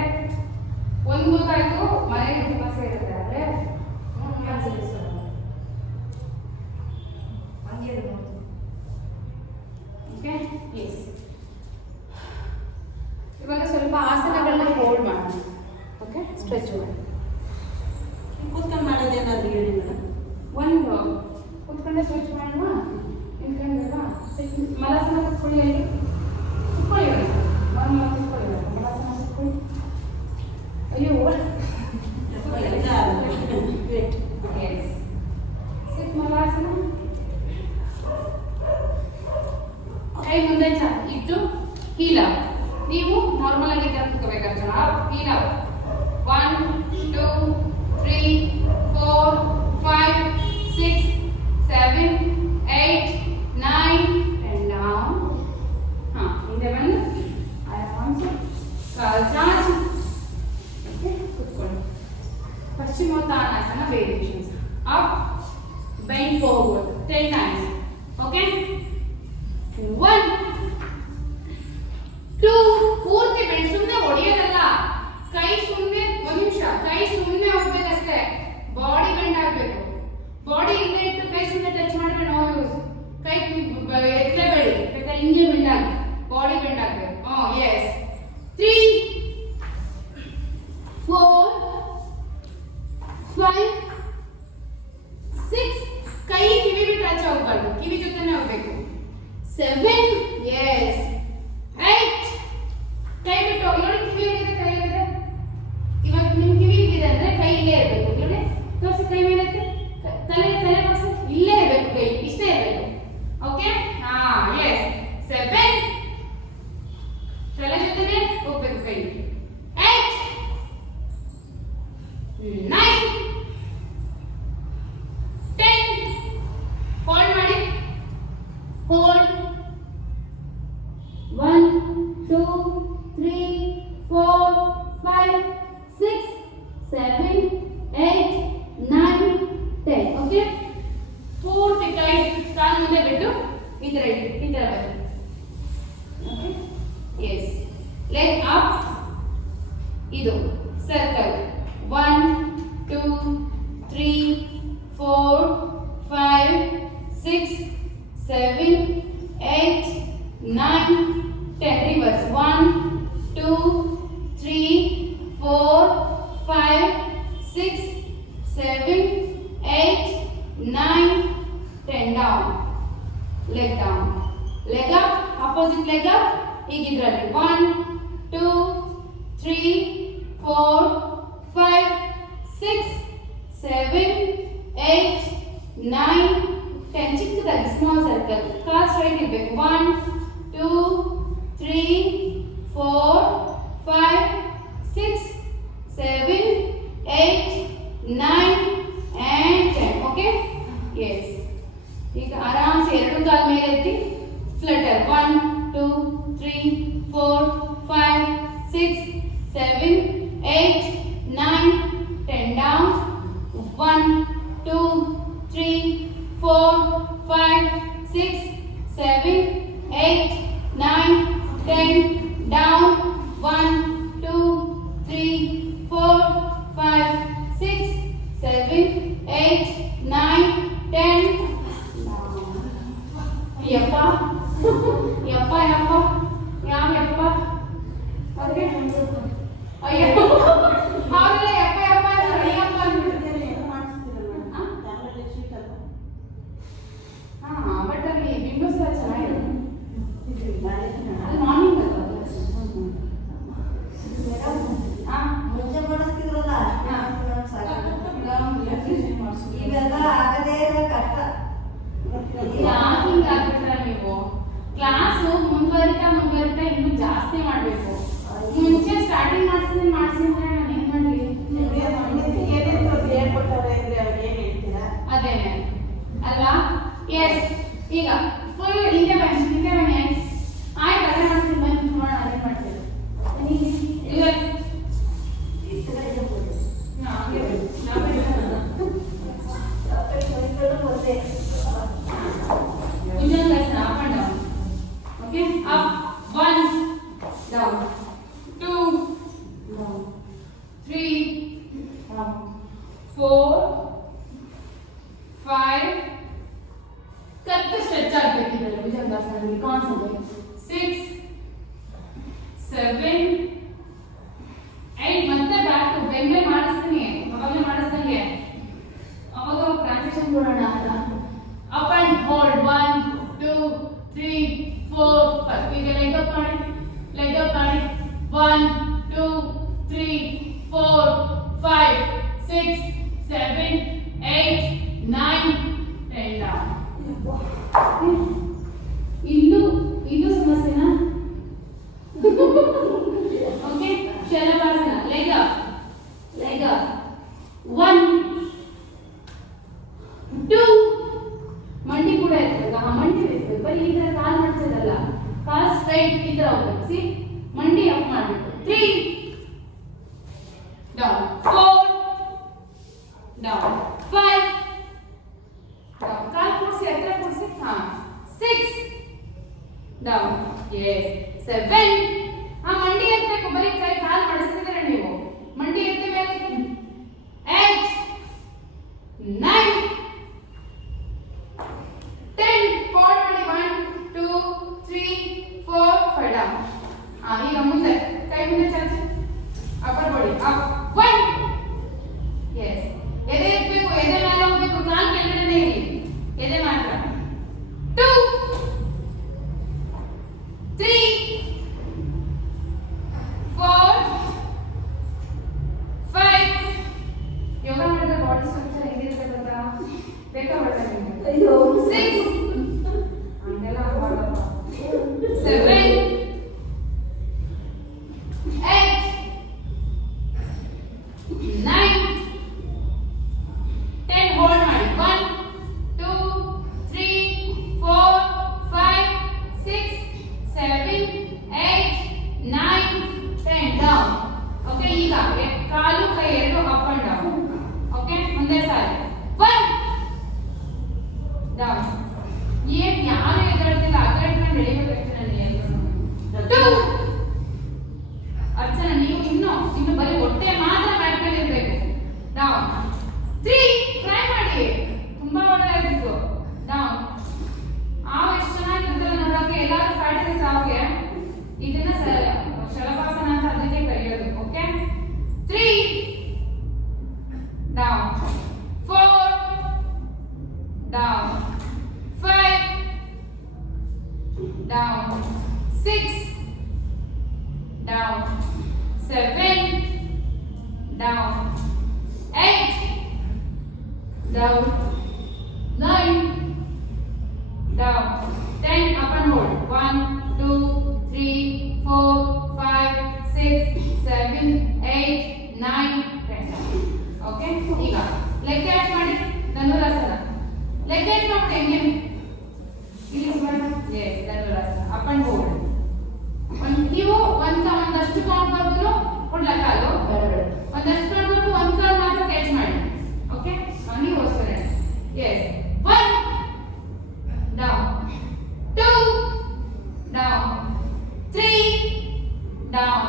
ಒಂದು ಗೊತ್ತಾಯ್ತು ಮನೆಗೆ ಉಪವಾಸ ಇರುತ್ತೆ ಆದರೆ ಹಂಗೆ ನೋಡಿ ಓಕೆ ಎಸ್ ಇವಾಗ ಸ್ವಲ್ಪ ಆಸನಗಳನ್ನ ಹೋಲ್ಡ್ ಮಾಡೋಣ ಓಕೆ ಸ್ಟ್ರೆಚ್ ಮಾಡಿ ಕೂತ್ಕೊಂಡು ಮಾಡೋದೇನಾದ್ರು ಹೇಳಿ ಮೇಡಮ್ ಒಂದು ಕುತ್ಕೊಂಡೆ ಸ್ಟ್ರೆಚ್ ಮಾಡೋಣ ನಿಂತ್ಕೊಂಡಲ್ವಾ ಮಲಾಸನ ಕುತ್ಕೊಳ್ಳಿ ಅಲ್ಲಿ ಕುತ್ಕೊಳ್ಳಿ ಒಂದು ಕುತ್ಕೊಳ್ಳಿ ಮಲಾಸನ ಕುತ್ಕೊಳ್ಳಿ ಅಯ್ಯೋ ಎಸ್ ಸಿಟ್ ಮಲಾಸನ ಕೈ ಮುಂದೆ ಇಟ್ಟು ಹೀಲ ನೀವು ನಾರ್ಮಲ್ ಆಗಿ ಕುತ್ಕೋಬೇಕಾಗ್ತದೆ ಹೀಲ 1 2 3 4 5 6 7 8 9 and down ಹಿಂದೆ ಬಂದು ಆರಾಮ್ಸೆ ಕಾಲು ಚಾಚಿ ಓಕೆ ಕುತ್ಕೊಳ್ಳಿ ಪಶ್ಚಿಮೋತ್ತಾನಾಸನ variations up bend forward 10 times okay 1 2 ಪೂರ್ತಿ ಬೆಂಡ್ ಸುಮ್ಮನೆ ಹೊಡೆಯೋದಲ್ಲ ಕೈ ಸುಮ್ಮನೆ ಒಂದು ನಿಮಿಷ ಕೈ ಸುಮ್ಮನೆ ಹೋಗ್ಬೇಕಷ್ಟೇ ಬಾಡಿ ಬೆಂಡ್ ಆಗಬೇಕು ಬಾಡಿ ಇಲ್ಲೇ ಇಟ್ಟು ಕೈ ಸುಮ್ಮನೆ ಟಚ್ ಮಾಡಿದ್ರೆ ನೋ ಯೂಸ್ ಕೈ ಎತ್ತಲೇಬೇಡಿ ಬೇಕಾದ್ರೆ ಹಿಂಗೆ ಬೆಂಡ್ ಆಗಿ ಬಾಡಿ ಬೆಂಡ್ ಆಗಬೇಕು ಎಸ್ 3 4 5 6 ಕೈ ಕಿವಿ ಬಿಟ್ಟು ಟಚ್ ಹೋಗ್ಬಾರ್ದು ಕಿವಿ ಜೊತೆನೇ ಹೋಗ್ಬೇಕು 7 ಎಸ್ 8 ಕೈ ಬಿಟ್ಟು ಹೋಗಿ ನೋಡಿ ಕಿವಿ ಹೇಗಿದೆ ಕೈ ಹೇಗಿದೆ ಇವಾಗ ನಿಮ್ಮ ಕಿವಿ ಹೇಗಿದೆ ಅಂದ್ರೆ ಕೈ ಇಲ್ಲೇ ಇರಬೇಕು ನೋಡಿ ತೋರಿಸಿ ಕೈ ಮೇಲೆ ತಲೆ ತಲೆ ಬಾಕ್ಸ್ ಇಲ್ಲೇ ಇರಬೇಕು ಕೈ ಇಷ್ಟೇ ಇರಬೇಕು ಓಕೆ ಎಸ್ 7 ತಲೆ ಜೊತೆನೆ ಹೋಗ್ಬೇಕು ಕೈ 8 9 10 ಹೋಲ್ಡ್ ಮಾಡಿ ಹೋಲ್ಡ್ 1 2 3 4 5 6 7 8 9 10 ಓಕೆ ಪೂರ್ತಿ ಕೈ ಕಾಲು ಮುಂದೆ ಬಿಟ್ಟು ಈ ತರ ಬನ್ನಿ ಓಕೆ ಎಸ್ ಲೆಗ್ ಅಪ್ ಇದು circle 1 2 3 4 5 6 7 8 9 10 reverse 1 2 3 4 5 6 7 8 9 10 down leg up opposite leg up ಹೀಗಿದ್ರಲ್ಲಿ 1 2 3 4 5 6 7 8 9 10 ಚಿಕ್ಕದಾಗಿ ಸ್ಮಾಲ್ ಸರ್ಕಲ್ ಕಾಲ್ ಸ್ಟ್ರೈಟ್ ಇರಬೇಕು 1 2 3 4 5 6 7 8 9 and 10 ಓಕೆ yes ಈಗ ಆರಾಮ್ಸೆ ಎರಡು ಕಾಲ ಮೇಲೆ ಎತ್ತಿ ಫ್ಲಟರ್ 1 2 3 4 5 6 7 8 9 10 down 1 2 3 4 5 6 7 8 9 10 down 1 2 3 4 5 6 7 8 9 10 ಯಪ್ಪ ಯಪ್ಪ ಯಪ್ಪ ಯಾವ ಯಪ್ಪ ಓಕೆ ಅಯ್ಯೋ ಅವರೆಲ್ಲ ಯಪ್ಪ ಯಪ್ಪ ಅಂದ್ರೆ ಅಯ್ಯಪ್ಪ ಅಂದ್ಬಿಟ್ಟಿದ್ದಾರೆ ಹಾ ಬಟ್ ಅಲ್ಲಿ ಬಿಂಬಸ್ ಚೆನ್ನಾಗಿದೆ ಅದು ಮಾರ್ನಿಂಗ್ ಮುಂಚೆ ಮಾಡಿಸ್ತಿದ್ರಲ್ಲ ಇವೆಲ್ಲ ಆಗದೇ ಇರೋ ಕಷ್ಟ ಯಾಕೆ ಹಿಂಗೆ ಆಗ್ಬಿಟ್ರೆ ನೀವು ಕ್ಲಾಸು ಮುಂದುವರಿತಾ ಇನ್ನೂ ಜಾಸ್ತಿ ಮಾಡಬೇಕು ಮುಂಚೆ ಸ್ಟಾರ್ಟಿಂಗ್ ಮಾಡಿಸಿದ್ರೆ ನಾನು ಏನು ಮಾಡಲಿ ಅದೇನೆ ಅಲ್ವಾ ಎಸ್ ಈಗ ಫುಲ್ ಹಿಂಗೆ ಬನ್ನಿ ಆಯ್ತು ಅದೇ ಮಾಡ್ತೀನಿ ಬನ್ನಿ ನೋಡೋಣ ಅದೇ ಮಾಡ್ತೀವಿ ಇವತ್ತು Indian lesson up and down. Okay, up 1 down 2 down 3 down 4 5 ಕತ್ತು ಸ್ಟ್ರೆಚ್ ಆಗಬೇಕಿದ್ರೆ ಭುಜಂಗಾಸನದಲ್ಲಿ ಕಾಣಿಸುತ್ತೆ 6 7 8 ಮತ್ತೆ ಬ್ಯಾಕ್ ಟು ಬೆಂಗ್ಲೆ ಮಾಡಿಸ್ತೀನಿ ಅವಾಗಲೇ ಮಾಡಿಸ್ದಂಗೆ ಅವಾಗ ಟ್ರಾನ್ಸಿಷನ್ ಕೊಡೋಣ ಅಂತ ಅಪ್ ಅಂಡ್ ಹೋಲ್ಡ್ 1 2 3 4 5 ಈಗ ಲೆಗ್ ಅಪ್ ಮಾಡಿ 1 2 3 4 5 6 7 8 9 10 down ಇದು ಸಮಸ್ಯೆನಾ ಓಕೆ ಶಲಭಾಸನ ಲೆಗ್ ಅಪ್ 1 2 ಮಂಡಿ ಕೂಡ ಇರ್ತದೆ ಮಂಡಿ ಇರ್ತದೆ ಬರೀ ಈ ತರ ಕಾಲ್ ಮಾಡ್ಸೋದಲ್ಲ ಕಾಲ್ ಸ್ಟ್ರೈಟ್ ಈ ತರ ಹೋಗ್ಬೇಕು ಸಿ ಮಂಡಿ ಅಪ್ ಮಾಡಬೇಕು 3 ಡೌನ್ 4 ಡೌನ್ 5 ಡೌನ್ ಕಾಲ್ ಕೂರಿಸಿ ಹತ್ರ ಕೂರಿಸಿ ಹಾ 6 ಡೌನ್ ಎಸ್ 7 ಆ ಮಂಡಿ ಎತ್ತಬೇಕು ಬರೀ ಕೈ ಕಾಲ್ ಮಾಡಿಸ್ತಿದ್ರೆ ನೀವು ಮಂಡಿ ಎತ್ತಿ ಮೇಲೆ 8 9 10 ಹೋಲ್ಡ್ ಮಾಡಿ 1 2 3 4 5 ಡೌನ್ ಈಗ ಮುಂದೆ ಕೈ ಮುಂದೆ ಚಾಚಿ ಅಪ್ಪರ್ ಬಾಡಿ ಅಪ್ 1 ಎಸ್ ಎದೆ ಎತ್ತಬೇಕು ಎದೆ ಮೇಲೆ ಹೋಗಬೇಕು ಕಾಲ್ ಕೆಳಗಡೆನೇ ಇರಲಿ ಎದೆ ಮಾತ್ರ 2 3 4 5 ಯೋಗ ಮಾಡಿದ್ರೆ ಬಾಡಿ ಸ್ಟ್ರಕ್ಚರ್ ಹೆಂಗಿರುತ್ತೆ ಗೊತ್ತಾ ಬೇಕಾ ಮಾಡ್ತಾ ಅಯ್ಯೋ 6 ಹಂಗೆಲ್ಲ ಮಾಡಪ್ಪ 7 8 9 10 ಹೋಲ್ಡ್ ಮಾಡಿ 1 2 3 4 5 6 7 8 9 10 ಡೌನ್ ಓಕೆ ಈಗ ಕಾಲು ಕೈ ಎರಡು ಅಪ್ ಅಂಡ್ ಡೌನ್ ಓಕೆ ಮುಂದೆ ಸಾರಿ 1 ಡೌನ್ ಯಾರು ಎದುರಾಡ್ತಿಲ್ಲ ಅಗ್ರಟ್ಕೊಂಡು ನಡೆಯಬೇಕು ನನಗೆ 2 ಅರ್ಚನಾ ನೀವು ಇನ್ನು ಬರೀ ಹೊಟ್ಟೆ ಮಾತ್ರ ಮಾಡ್ಕೊಂಡಿರ್ಬೇಕು ಡೌನ್ 3 ಟ್ರೈ ಮಾಡಿ ತುಂಬಾ ಒಳ್ಳೆಯದಿತ್ತು ಡೌನ್ ಎಷ್ಟು ಚೆನ್ನಾಗಿರ್ತಲ್ಲ ನೋಡೋಕೆ ಎಲ್ಲರೂ ಫ್ಯಾಟಿಸ್ ಆಗಿ ಇದನ್ನ ಶಲಭಾಸನ ಅಂತ ಅದಕ್ಕೆ ಕರೆಯೋದು okay 3 down 4 down 5 down 6 down 7 down 8 down 9 down. 10 up and hold. 1, 2, 3, 4, 5, 6, 7, 8, 9, 10. Okay? ಈಗ ಲೆಗ್ ಕ್ಯಾಚ್ ಮಾಡಿ ಧನುರಾಸನ. ಲೆಗ್ ಕ್ಯಾಚ್ ಮಾಡಿ ಹೆಂಗೆ? ಇಲ್ಲಿ ಮಾಡಿ. Yes, Dhanurasana. Up and hold. ನೀವು ಒಂದಷ್ಟು ಕೌಂಟ್ ವರ್ಗು ಕೊಡ್ಲ ಕಾಲು. ಒಂದಷ್ಟು ಕೌಂಟ್ ವರ್ಗು ಒಂದು ಕಾಲು ಮಾತ್ರ ಕ್ಯಾಚ್ ಮಾಡಿ. ಓಕೆ? ನೀವು ಹೊಸರೆ. Yes. 1 down. 2 down. 3 down.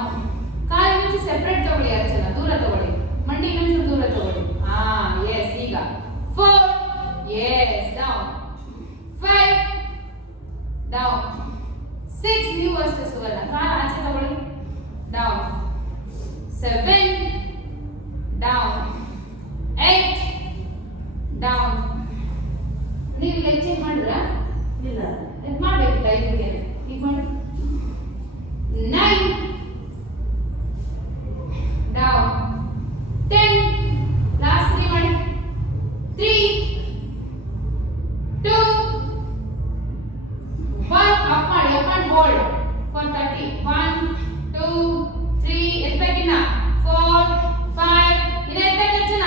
ಕಾಲು ಇಂಚು ಸೆಪರೇಟ್ ತಗೊಳ್ಳಿ ಅರ್ಚನಾ, ದೂರ ತಗೊಳ್ಳಿ. ಮಂಡಿ ಇಂಚು ದೂರ ತಗೊಳ್ಳಿ. Yes, ಈಗ 4 yes down. 5 down. 6 ನೀವು ಅಷ್ಟೇ ಸುವರ್ಣ, ಕಾಲು ಆಚೆ ತಗೊಳ್ಳಿ. down. 7 down. 8 down. ನೀವು ಲೆಗ್ ಚೇಂಜ್ ಮಾಡಿದ್ರಾ? ಇಲ್ಲ. ಮಾಡಬೇಕಿಲ್ಲ ಇದಕ್ಕೆ. ಈಗ ಮಾಡಿ. 9 down. 10 ಲಾಸ್ಟ್ 3 ಮಾಡಿ. 3 2 1 ಅಪ್ ಮಾಡಿ. Up and hold for 30. 1 2 3 ಎತ್ತಬೇಕಿನ್ನ. 4 5 ಇನ್ನ ಎತ್ತಬೇಕು ಹೆಚ್ಚನ.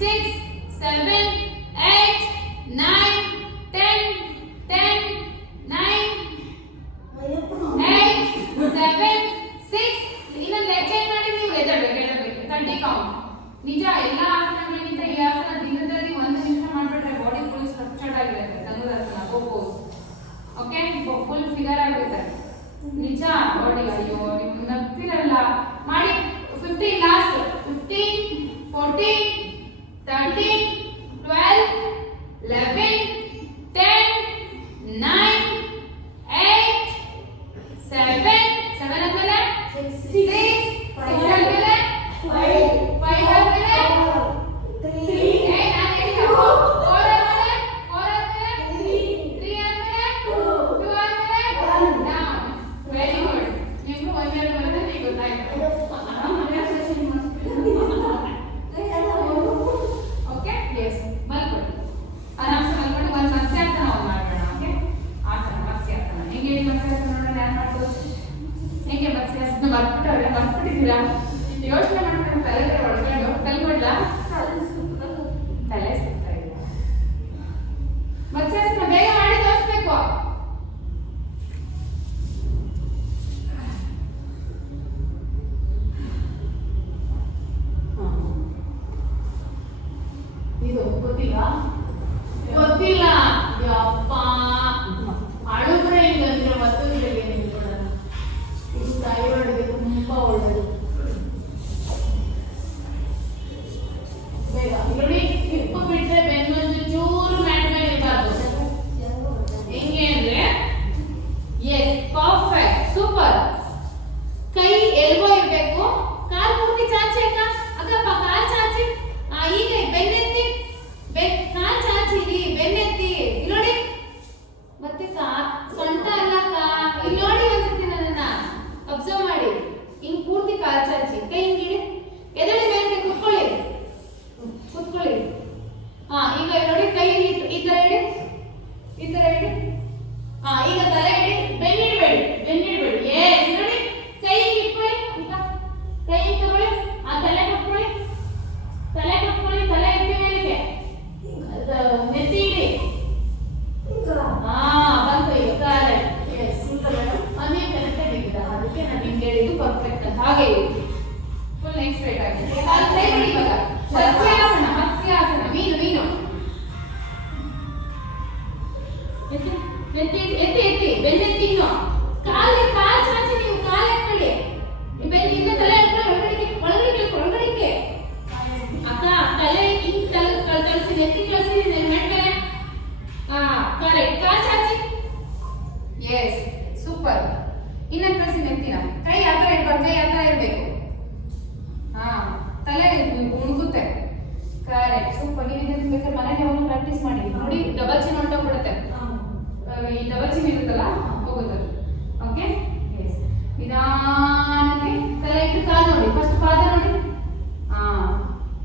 6 7 8 9 10 10 9 8 7 6 ಇನ್ನೊಂದು ಲೆಗ್ ಚೇಂಜ್ ಮಾಡಿ. ನೀವು ಎದ್ದೇಳಬೇಕು 30 ಕೌಂಟ್. ನಿಜ ಎಲ್ಲ ಆಸನಗಳಿಗಿಂತ ಈ ಆಸನ ದಿನದಲ್ಲಿ 1 ನಿಮಿಷ ಮಾಡ್ಬಿಟ್ರೆ ಬಾಡಿ ಫುಲ್ ಸ್ಟ್ರಕ್ಚರ್ಡ್ ಆಗಿರುತ್ತೆ. ಧನುರಾಸನ ಗೋಪೋಸ್. ಓಕೆ? ಫುಲ್ ಫಿಗರ್ ಆಗುತ್ತೆ. ನಿಜ ಬಾಡಿ. ಅಯ್ಯೋ ನೀವು ನಗ್ತಿರಲ್ಲ. ಮಾಡಿ. 15 ಲಾಸ್ಟ್. 15 14 13 12 11 10 9 8 7 7 ಆದ್ಮೇಲೆ 6 ಆದ್ಮೇಲೆ 5 ಆದ್ಮೇಲೆ 3 ನಾನು ಹೇಳಿಲ್ಲ. 4 ಆದ್ಮೇಲೆ 3 ಆದ್ಮೇಲೆ 2 ಆದ್ಮೇಲೆ down. Very good. ನಿಮ್ಗೆ ಒಂದೆರಡು ಬರುತ್ತೆ, ನಿಮಗೆ ಗೊತ್ತಾಯ್ತು. ಓಕೆ? ಎಸ್. ಮಲ್ಕೊಳ್ಳಿ. ಆರಾಮ್ಸೆ ಮಲ್ಕೊಂಡು ಒಂದು ಮತ್ಸ್ಯಾಸನ ಮಾಡೋಣ. ಓಕೆ? ಆಸನ ಮತ್ಸ್ಯಾಸನ. ಹೆಂಗೆ ಹೇಳಿ ಮತ್ಸ್ಯಾಸನ ನೋಡೋಣ. ಯಾರು ಮಾಡ್ಬೋದು? ಹೆಂಗೆ ಮತ್ಸ್ಯಾಸನ ಮರ್ತ್ಬಿಟ್ಟಿದ್ದೀರಾ? ಯೋಚನೆ ಮಾಡ್ಕೊಂಡು ತಲೆ ಒಳಗಡೆ ಕಲ್ಕೊಡ್ಲಾ? ತಲೆ ಸುತ್ತಾ ಇಲ್ಲ. ಮತ್ಸ್ಯಾಸನ ಬೇಗ ಮಾಡಿ ತೋರಿಸ್ಬೇಕು. ಇದು ಗೊತ್ತಿಲ್ಲ. ಯಪ್ಪ ಅಳುಬ್ರೆ ಹಿಂಗಂದ್ರೆ ಮತ್ತೊಂದು ನಿಂತ್ಕೊಳ್ಳೋಣ. ಇದು ಥೈರಾಯ್ಡ್ಗೆ ತುಂಬಾ ಒಳ್ಳೆಯದು. ಬೇಗ ನೋಡಿ. ಹಿಪ್ಪು ಬಿಟ್ರೆ ಬೆನ್ನೊಂದು ಚೂರು ಮ್ಯಾಟ್ ಮೇಲೆ ಇರಬಾರ್ದು. ಹೆಂಗೆ ಅಂದ್ರೆ ಎಸ್ ಪರ್ಫೆಕ್ಟ್ ಸೂಪರ್. ಕೈ ಎಲ್ಬೋ ಇರಬೇಕು. ಕಾಲು ಪೂರ್ತಿ ಚಾಚಿ ಅಕ್ಕ. ಅಕ್ಕಪ್ಪ ಕಾಲು ಚಾಚಿ. ಈಗ ಬೆನ್ನೆತ್ತಿ. ಕಾಲು ಚಾಚಿರಿ. ಬೆನ್ನೆತ್ತಿ. ಇಲ್ಲಿ ನೋಡಿ. ಮತ್ತೆ ಸೊಂಟ ಅಲ್ಲಕ್ಕ. ಇಲ್ಲಿ ನೋಡಿ ಒಂದ್ಸತಿ ನನ್ನನ್ನ ಅಬ್ಸರ್ವ್ ಮಾಡಿ. ಹಿಂಗ್ ಪೂರ್ತಿ ಕಾಲು ಚಾಚಿ. ಕೈ ಹಿಂಗಿಡಿ. ಎದಳಿ ಮೇಲೆ ಕುತ್ಕೊಳ್ಳಿ. ಈಗ ನೋಡಿ ಕೈ ಈ ತರ ಇಡಿ. ಈಗ ತಲೆ ಇಡಿ. ಬೆನ್ನಿಡ್ಬೇಡಿ. ಎಸ್ ನೋಡಿ. ಕೈ ಹಿಂಗ್ ಇಟ್ಕೊಳ್ಳಿ. ಕೈ ಹಿಂಗ್ ತಗೊಳ್ಳಿ. ತಲೆ ಕೊಟ್ಕೊಳ್ಳಿ. ತಲೆ ಎತ್ತಿ ಮೇಲಿಗೆ. ನೆತ್ತಿ ಇಡಿ. ಬಂತು ಈಗ ಕಾಲ. ಎಸ್ ನೀವು ಕರೆಕ್ಟಾಗಿ ಇದ್ದೀರಾ. ಅದಕ್ಕೆ ನಾನು ನಿಮ್ಗೆ ಹೇಳಿದ್ದು ಪರ್ಫೆಕ್ಟ್ ಅಂತ. ಹಾಗೆ ಫುಲ್ ನೆಕ್ಸ್ಟ್ ಸ್ಟ್ರೈಟ್ ಆಗಿದೆ. ಕೈ ಬಿಡಿ ಇವಾಗ. ಮತ್ಸ್ಯಾಸನ. ಮೀನು. ಎತ್ತಿ ಬೆನ್ನೆತ್ತಿ. ಇನ್ನು ಕಾಲು ಚಾಚಿ. ನೀವು ಕಾಲು ಎತ್ಕೊಳ್ಳಿ. ಬೆನ್ನಿಂದ ತಲೆ ಒಳಗಡಿಕೆ. ಅಕ್ಕ ತಲೆ ಹಿಂಗ್ ಕಳಿಸಿ ನೆತ್ತಿ ಕಳಿಸಿ ಮೆಟ್ಲೆ. ಕರೆಕ್ಟ್. ಕಾಲು ಚಾಚಿ. Yes super. ಇನ್ನೊಂದು ಕಳಿಸಿ ನೆತ್ತಿನ. ಕೈ ಆ ಥರ ಇರಬಾರ್ದು. ಕೈ ಆ ಥರ ಇರಬೇಕು. ತಲೆ ಮುಳುಗುತ್ತೆ. Correct super. ನೀವು ಇದನ್ನ ಬೇಕಾದ್ರೆ ಮನೆಗೆ ಹೋಗಿ ಪ್ರಾಕ್ಟೀಸ್ ಮಾಡಿ ನೋಡಿ. ಡಬಲ್ ಚಿನ್ ಹೊಂಟೋಗ್ಬಿಡುತ್ತೆ. ಈ ಡಬಲ್ ಚಿನ್ ಇರುತ್ತಲ್ಲ ಹೋಗುತ್ತೆ. ಓಕೆ? ಎಸ್. ನಿಧಾನಕ್ಕೆ ತಲೆ ಇಟ್ಟು ಕಾಲು ನೋಡಿ. ಫಸ್ಟ್ ಪಾದ ನೋಡಿ.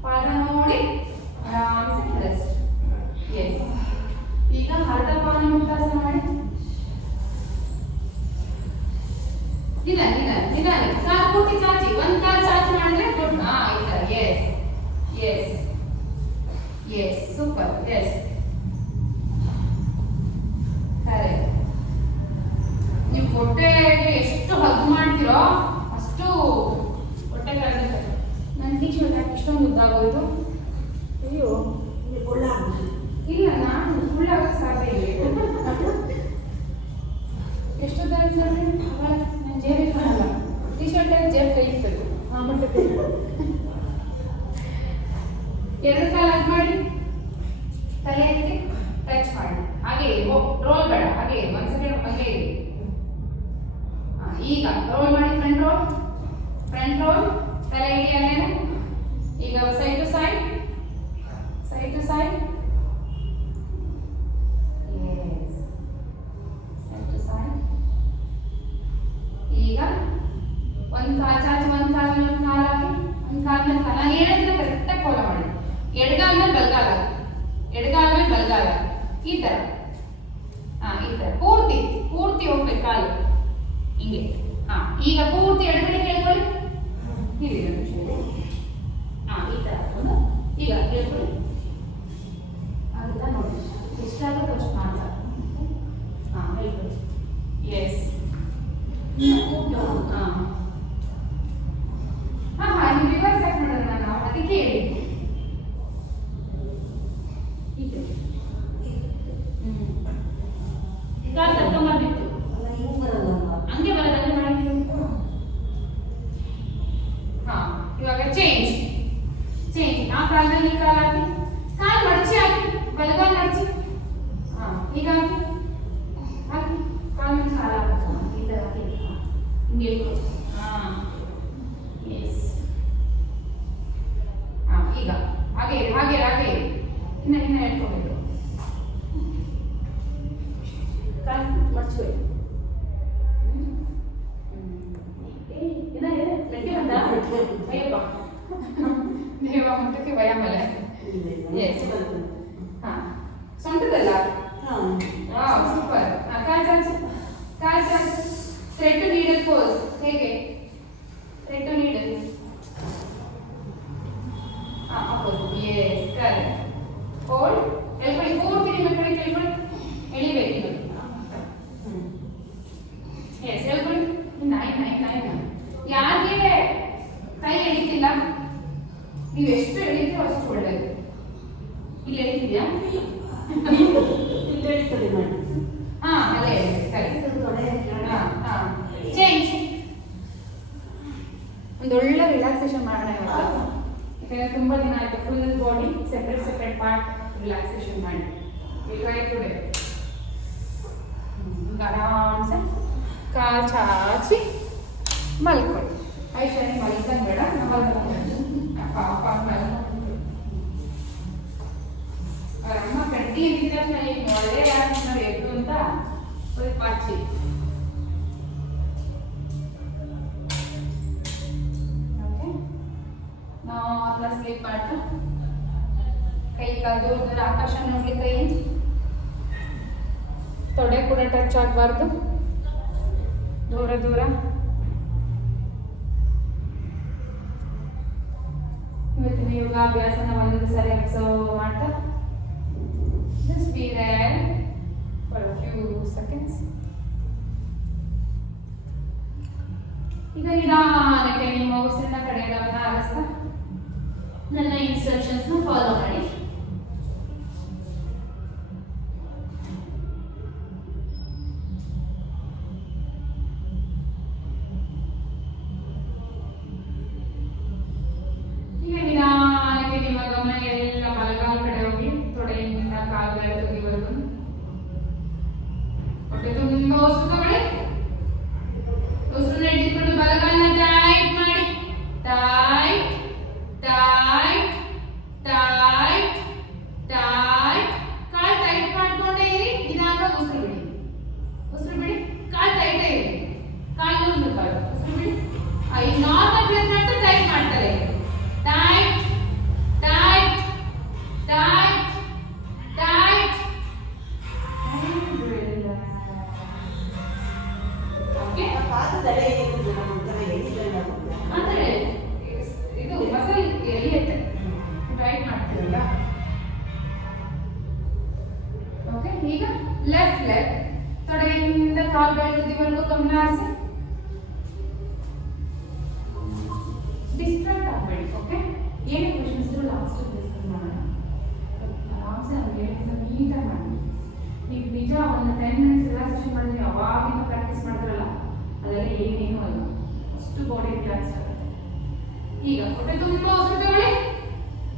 ಪಾದ ನೋಡಿ ಆರಾಮ್ಸೆ ರೆಸ್ಟ್. ಎಸ್. ಈಗ ಅರ್ಧ ಪಾದ ಮುಕ್ತಾಸನ ನಿಧಾನ ಕಾಲು ಪೂರ್ತಿ ಚಾಚಿ ಒಂದು ಕಾಲು ಚಾಚಿ ಮಾಡಿದ್ರೆ ಗುಡ್. ಹಾ ಈ ತರ. Yes yes yes super. Yes ಸರಿ. ನೀವು ಹೊಟ್ಟೆಗೆ ಎಷ್ಟು ಹಗ್ ಮಾಡ್ತೀರೋ ಅಷ್ಟು ಹೊಟ್ಟೆ ಕರೆದ. ನನ್ನ ಟೀ ಶರ್ಟ್ ಯಾಕೆ ಇಷ್ಟೊಂದು ಉದ್ದಾಗೋಯ್ತು? ಅಯ್ಯೋ ಇಲ್ಲ, ನಾನು ಫುಲ್ ಆಗೋಕ್ಕೆ ಸಾಧ್ಯ ಇಲ್ಲ. ಎಷ್ಟೊತ್ತಾಯ್ತು ನೋಡಿ. ನನ್ನ ಜೇಬಿಗೆ ಕಾಣಲ್ಲ. ಟೀ ಶರ್ಟ್ ಜೇಬ್ ಕೈ ಇರ್ತದೆ. ಹಾಂ ಬಟ್ಟೆ ಎರಡು ಕಾಲ ಅದು ಮಾಡಿ ತಲೆ ಎತ್ತಿ ಟಚ್ ಮಾಡಿ ಹಾಗೆ ರೋಲ್ ಬೇಡ. ಹಾಗೆ ಒಂದು ಸೆಕೆಂಡ್ ಹಾಗೆ ಇರಿ. ಈಗ ರೋಲ್ ಮಾಡಿ. ಫ್ರಂಟ್ ರೋಲ್ ತಲೆ ಇಡಿ ಅಲ್ಲೇನೆ. ಈಗ side to side. Side to side. Side to side. ಈಗ ಒಂದು ಕಾಲು ಚಾಚಿ ಒಂದು ಕಾಲು ಹಾಕಿ ಒಂದು ಕಾಲ ಮೇಲೆ ಕಾಲ. ನಾನು ಹೇಳಿದ್ರೆ ಕರೆಕ್ಟಾಗಿ ಫಾಲೋ ಮಾಡಿ. ಎಡಗಾಲ ಮೇಲೆ ಬಲಗಾಲ, ಎಡಗಾಲ ಮೇಲೆ ಬಲಗಾಲ, ಈ ತರ. ಈ ತರ ಪೂರ್ತಿ ಹೋಗ್ಬೇಕು ಕಾಲು ಹಿಂಗೆ. ಈಗ ಪೂರ್ತಿ ಎಡಗಡೆ ಕೇಳ್ಕೊಳ್ಳಿ. ಈ ತರ ಹಾಕೊಂಡು ಈಗ ಕೇಳ್ಕೊಳ್ಳಿ. ಆಗುತ್ತಾ ನೋಡಿ. ಎಷ್ಟಾಗುತ್ತೆ ಅಷ್ಟು ಮಾಡ್ತಾ. ಹೇಳ್ಕೊಳ್ಳಿ. ಎಸ್. ನೀವು ರಿವರ್ಸ್ ಆಗಿ ಮಾಡೋದು. ನಾನು ಅದಕ್ಕೆ ಹೇಳಿದ್ದೆ. ಕಾಲು ತಕ್ಕೊಂಬರ್ದಿತ್ತು. ಹಂಗೆ ಬರೋದಂದ್ರೆ ಮಾಡಕ್ಕೆ. ಇವಾಗ ಚೇಂಜ್. ಆ ಕಾಲದಲ್ಲಿ ಈ ಕಾಲ ಹಾಕಿ ಕಾಲು ಮಡಚಿ ಹಾಕಿ ಬಲಗಾಲ ಮಡಚಿ. ಈಗ ಹಾಕಿ ಕಾಲು ಮೇಲೆ ಕಾಲ ಹಾಕಿ ಈ ಥರ ಹಾಕಿ ಹಿಂಗೆ. ಎಸ್. ಈಗ ಹಾಗೆ ಇರಿ. ಇನ್ನ ಹೇಳ್ಕೋಬೇಕು. ಕಾಲು ಮಡಚಬೇಕು. ಅಯ್ಯಪ್ಪ ದೇವ ಮುಟ್ಟಕ್ಕೆ ಭಯ ಮೇಲೆ. ಎಸ್. ಸೊಂಟದಲ್ಲ. ಸೂಪರ್. ಕಾಲ್ ಚಾನ್ಸ್. Thread to needle pose. ಹೇಗೆ thread to needle. Yes correct. Hold. ಹೇಳ್ಕೊಳ್ಳಿ. ಪೂರ್ತಿ ನಿಮ್ಮ ಕಡೆ ಕೇಳ್ಕೊಳ್ಳಿ. ಎಳಿಬೇಕು. ಎಸ್ ಹೇಳ್ಕೊಳ್ಳಿ. ಯಾರಿಗೆ ಕೈ ಎಳಿತಿಲ್ಲ, ನೀವು ಎಷ್ಟು ಎಳಿತೀರೋ ಅಷ್ಟು ಒಳ್ಳೆಯದು. ಇಲ್ಲಿ ಎಳಿತಿದ್ಯಾ? ಅಲ್ಲೇ ಚೇಂಜ್. ಒಂದೊಳ್ಳೆ ರಿಲ್ಯಾಕ್ಸೇಷನ್ ಮಾಡೋಣ ಇವತ್ತು. ಯಾಕಂದರೆ ತುಂಬ ದಿನ ಆಯಿತು. Full body separate part relaxation ಮಾಡಿ. Try today. ಆರಾಮ್ಸೆ ಕಾಲು ಚಾಚಿ ಮಲ್ಕೊಳ್ಳಿ. ಐಶ್ವರ್ಯ ಮಲ್ಕೊಂಡು ಬೇಡ. ಪಾಪ ಅವ್ರ ಅಮ್ಮ ಕಟ್ಟಿ ಇದ್ದ ಒಳ್ಳೆ ಯಾರು ನೋಡಿ ಎದ್ದು ಅಂತ ಸ್ವಲ್ಪ ಪಾಚಿ. ಓಕೆ, ನಾವು ಸ್ಲೀಪ್ ಮಾಡ್ತಾ ಕೈ ಕಾಲು ದೂರ ಆಕಾಶ ನೋಡಿ. ಕೈ ತೊಡೆ ಕೂಡ ಟಚ್ ಆಗಬಾರ್ದು. ದೂರ. ಇವತ್ತಿನ ಯೋಗಾಭ್ಯಾಸನ ಒಂದು ಸರಿ ಅಬ್ಸರ್ವ್ ಮಾಡ್ತಾ just be there for a few seconds. ಈಗ ನಿಧಾನಕ್ಕೆ ನಿಮ್ಮ ಉಸಿರಿನ ಕಡೆ ಗಮನ ಹರಿಸ್ತಾ ನನ್ನ ಇನ್ಸ್ಟ್ರಕ್ಷನ್ಸ್ನ ಫಾಲೋ ಮಾಡಿ. ಟೈಟ್ ಪಾದದಲ್ಲೇ ಏನಿದೆ ಒಂಥರ ಎಳಿದಲ್ಲ ಅಂದ್ರೆ ಇದು ಮಸಲ್ ಎಳಿಯುತ್ತೆ ಟೈಟ್ ಮಾಡ್ತೀರಲ್ಲ. ಓಕೆ, ಈಗ ಲೆಫ್ಟ್ ಲೆಗ್ ತೊಡೆಯಿಂದ ಕಾಲು ಬೆಳೆದಿವರೆಗೂ ಗಮನ ಹರಿಸಿ. ಡಿಸ್ಟ್ರಾಕ್ಟ್ ಆಗಬೇಡಿ. ಓಕೆ, ಏನೇ ಕ್ವಶನ್ಸ್ ಇದ್ರು ಲಾಸ್ಟ್ ಡಿಸ್ಕಸ್ ಮಾಡೋಣ. ಆರಾಮ್ಸೆ ನಮ್ಗೆ ನೀಟಾಗಿ ಮಾಡಿ. ನೀವು ನಿಜ ಒಂದು 10 ಮಿನಿಟ್ಸ್ ರಿಲ್ಯಾಕ್ಸೇಷನ್ ಮಾಡಿದ್ರೆ ಅವಾಗಿಂದ ಪ್ರಾಕ್ಟೀಸ್ ಮಾಡಿದ್ರಲ್ಲ ಅದೆಲ್ಲ ಏನೇನು ಅಲ್ಲ, ಅಷ್ಟು ಬಾಡಿ ರಿಲ್ಯಾಕ್ಸ್ ಆಗುತ್ತೆ. ಈಗ ಹೊಟ್ಟೆ ತುಂಬಾ ಉಸಿರು ತಗೊಳ್ಳಿ.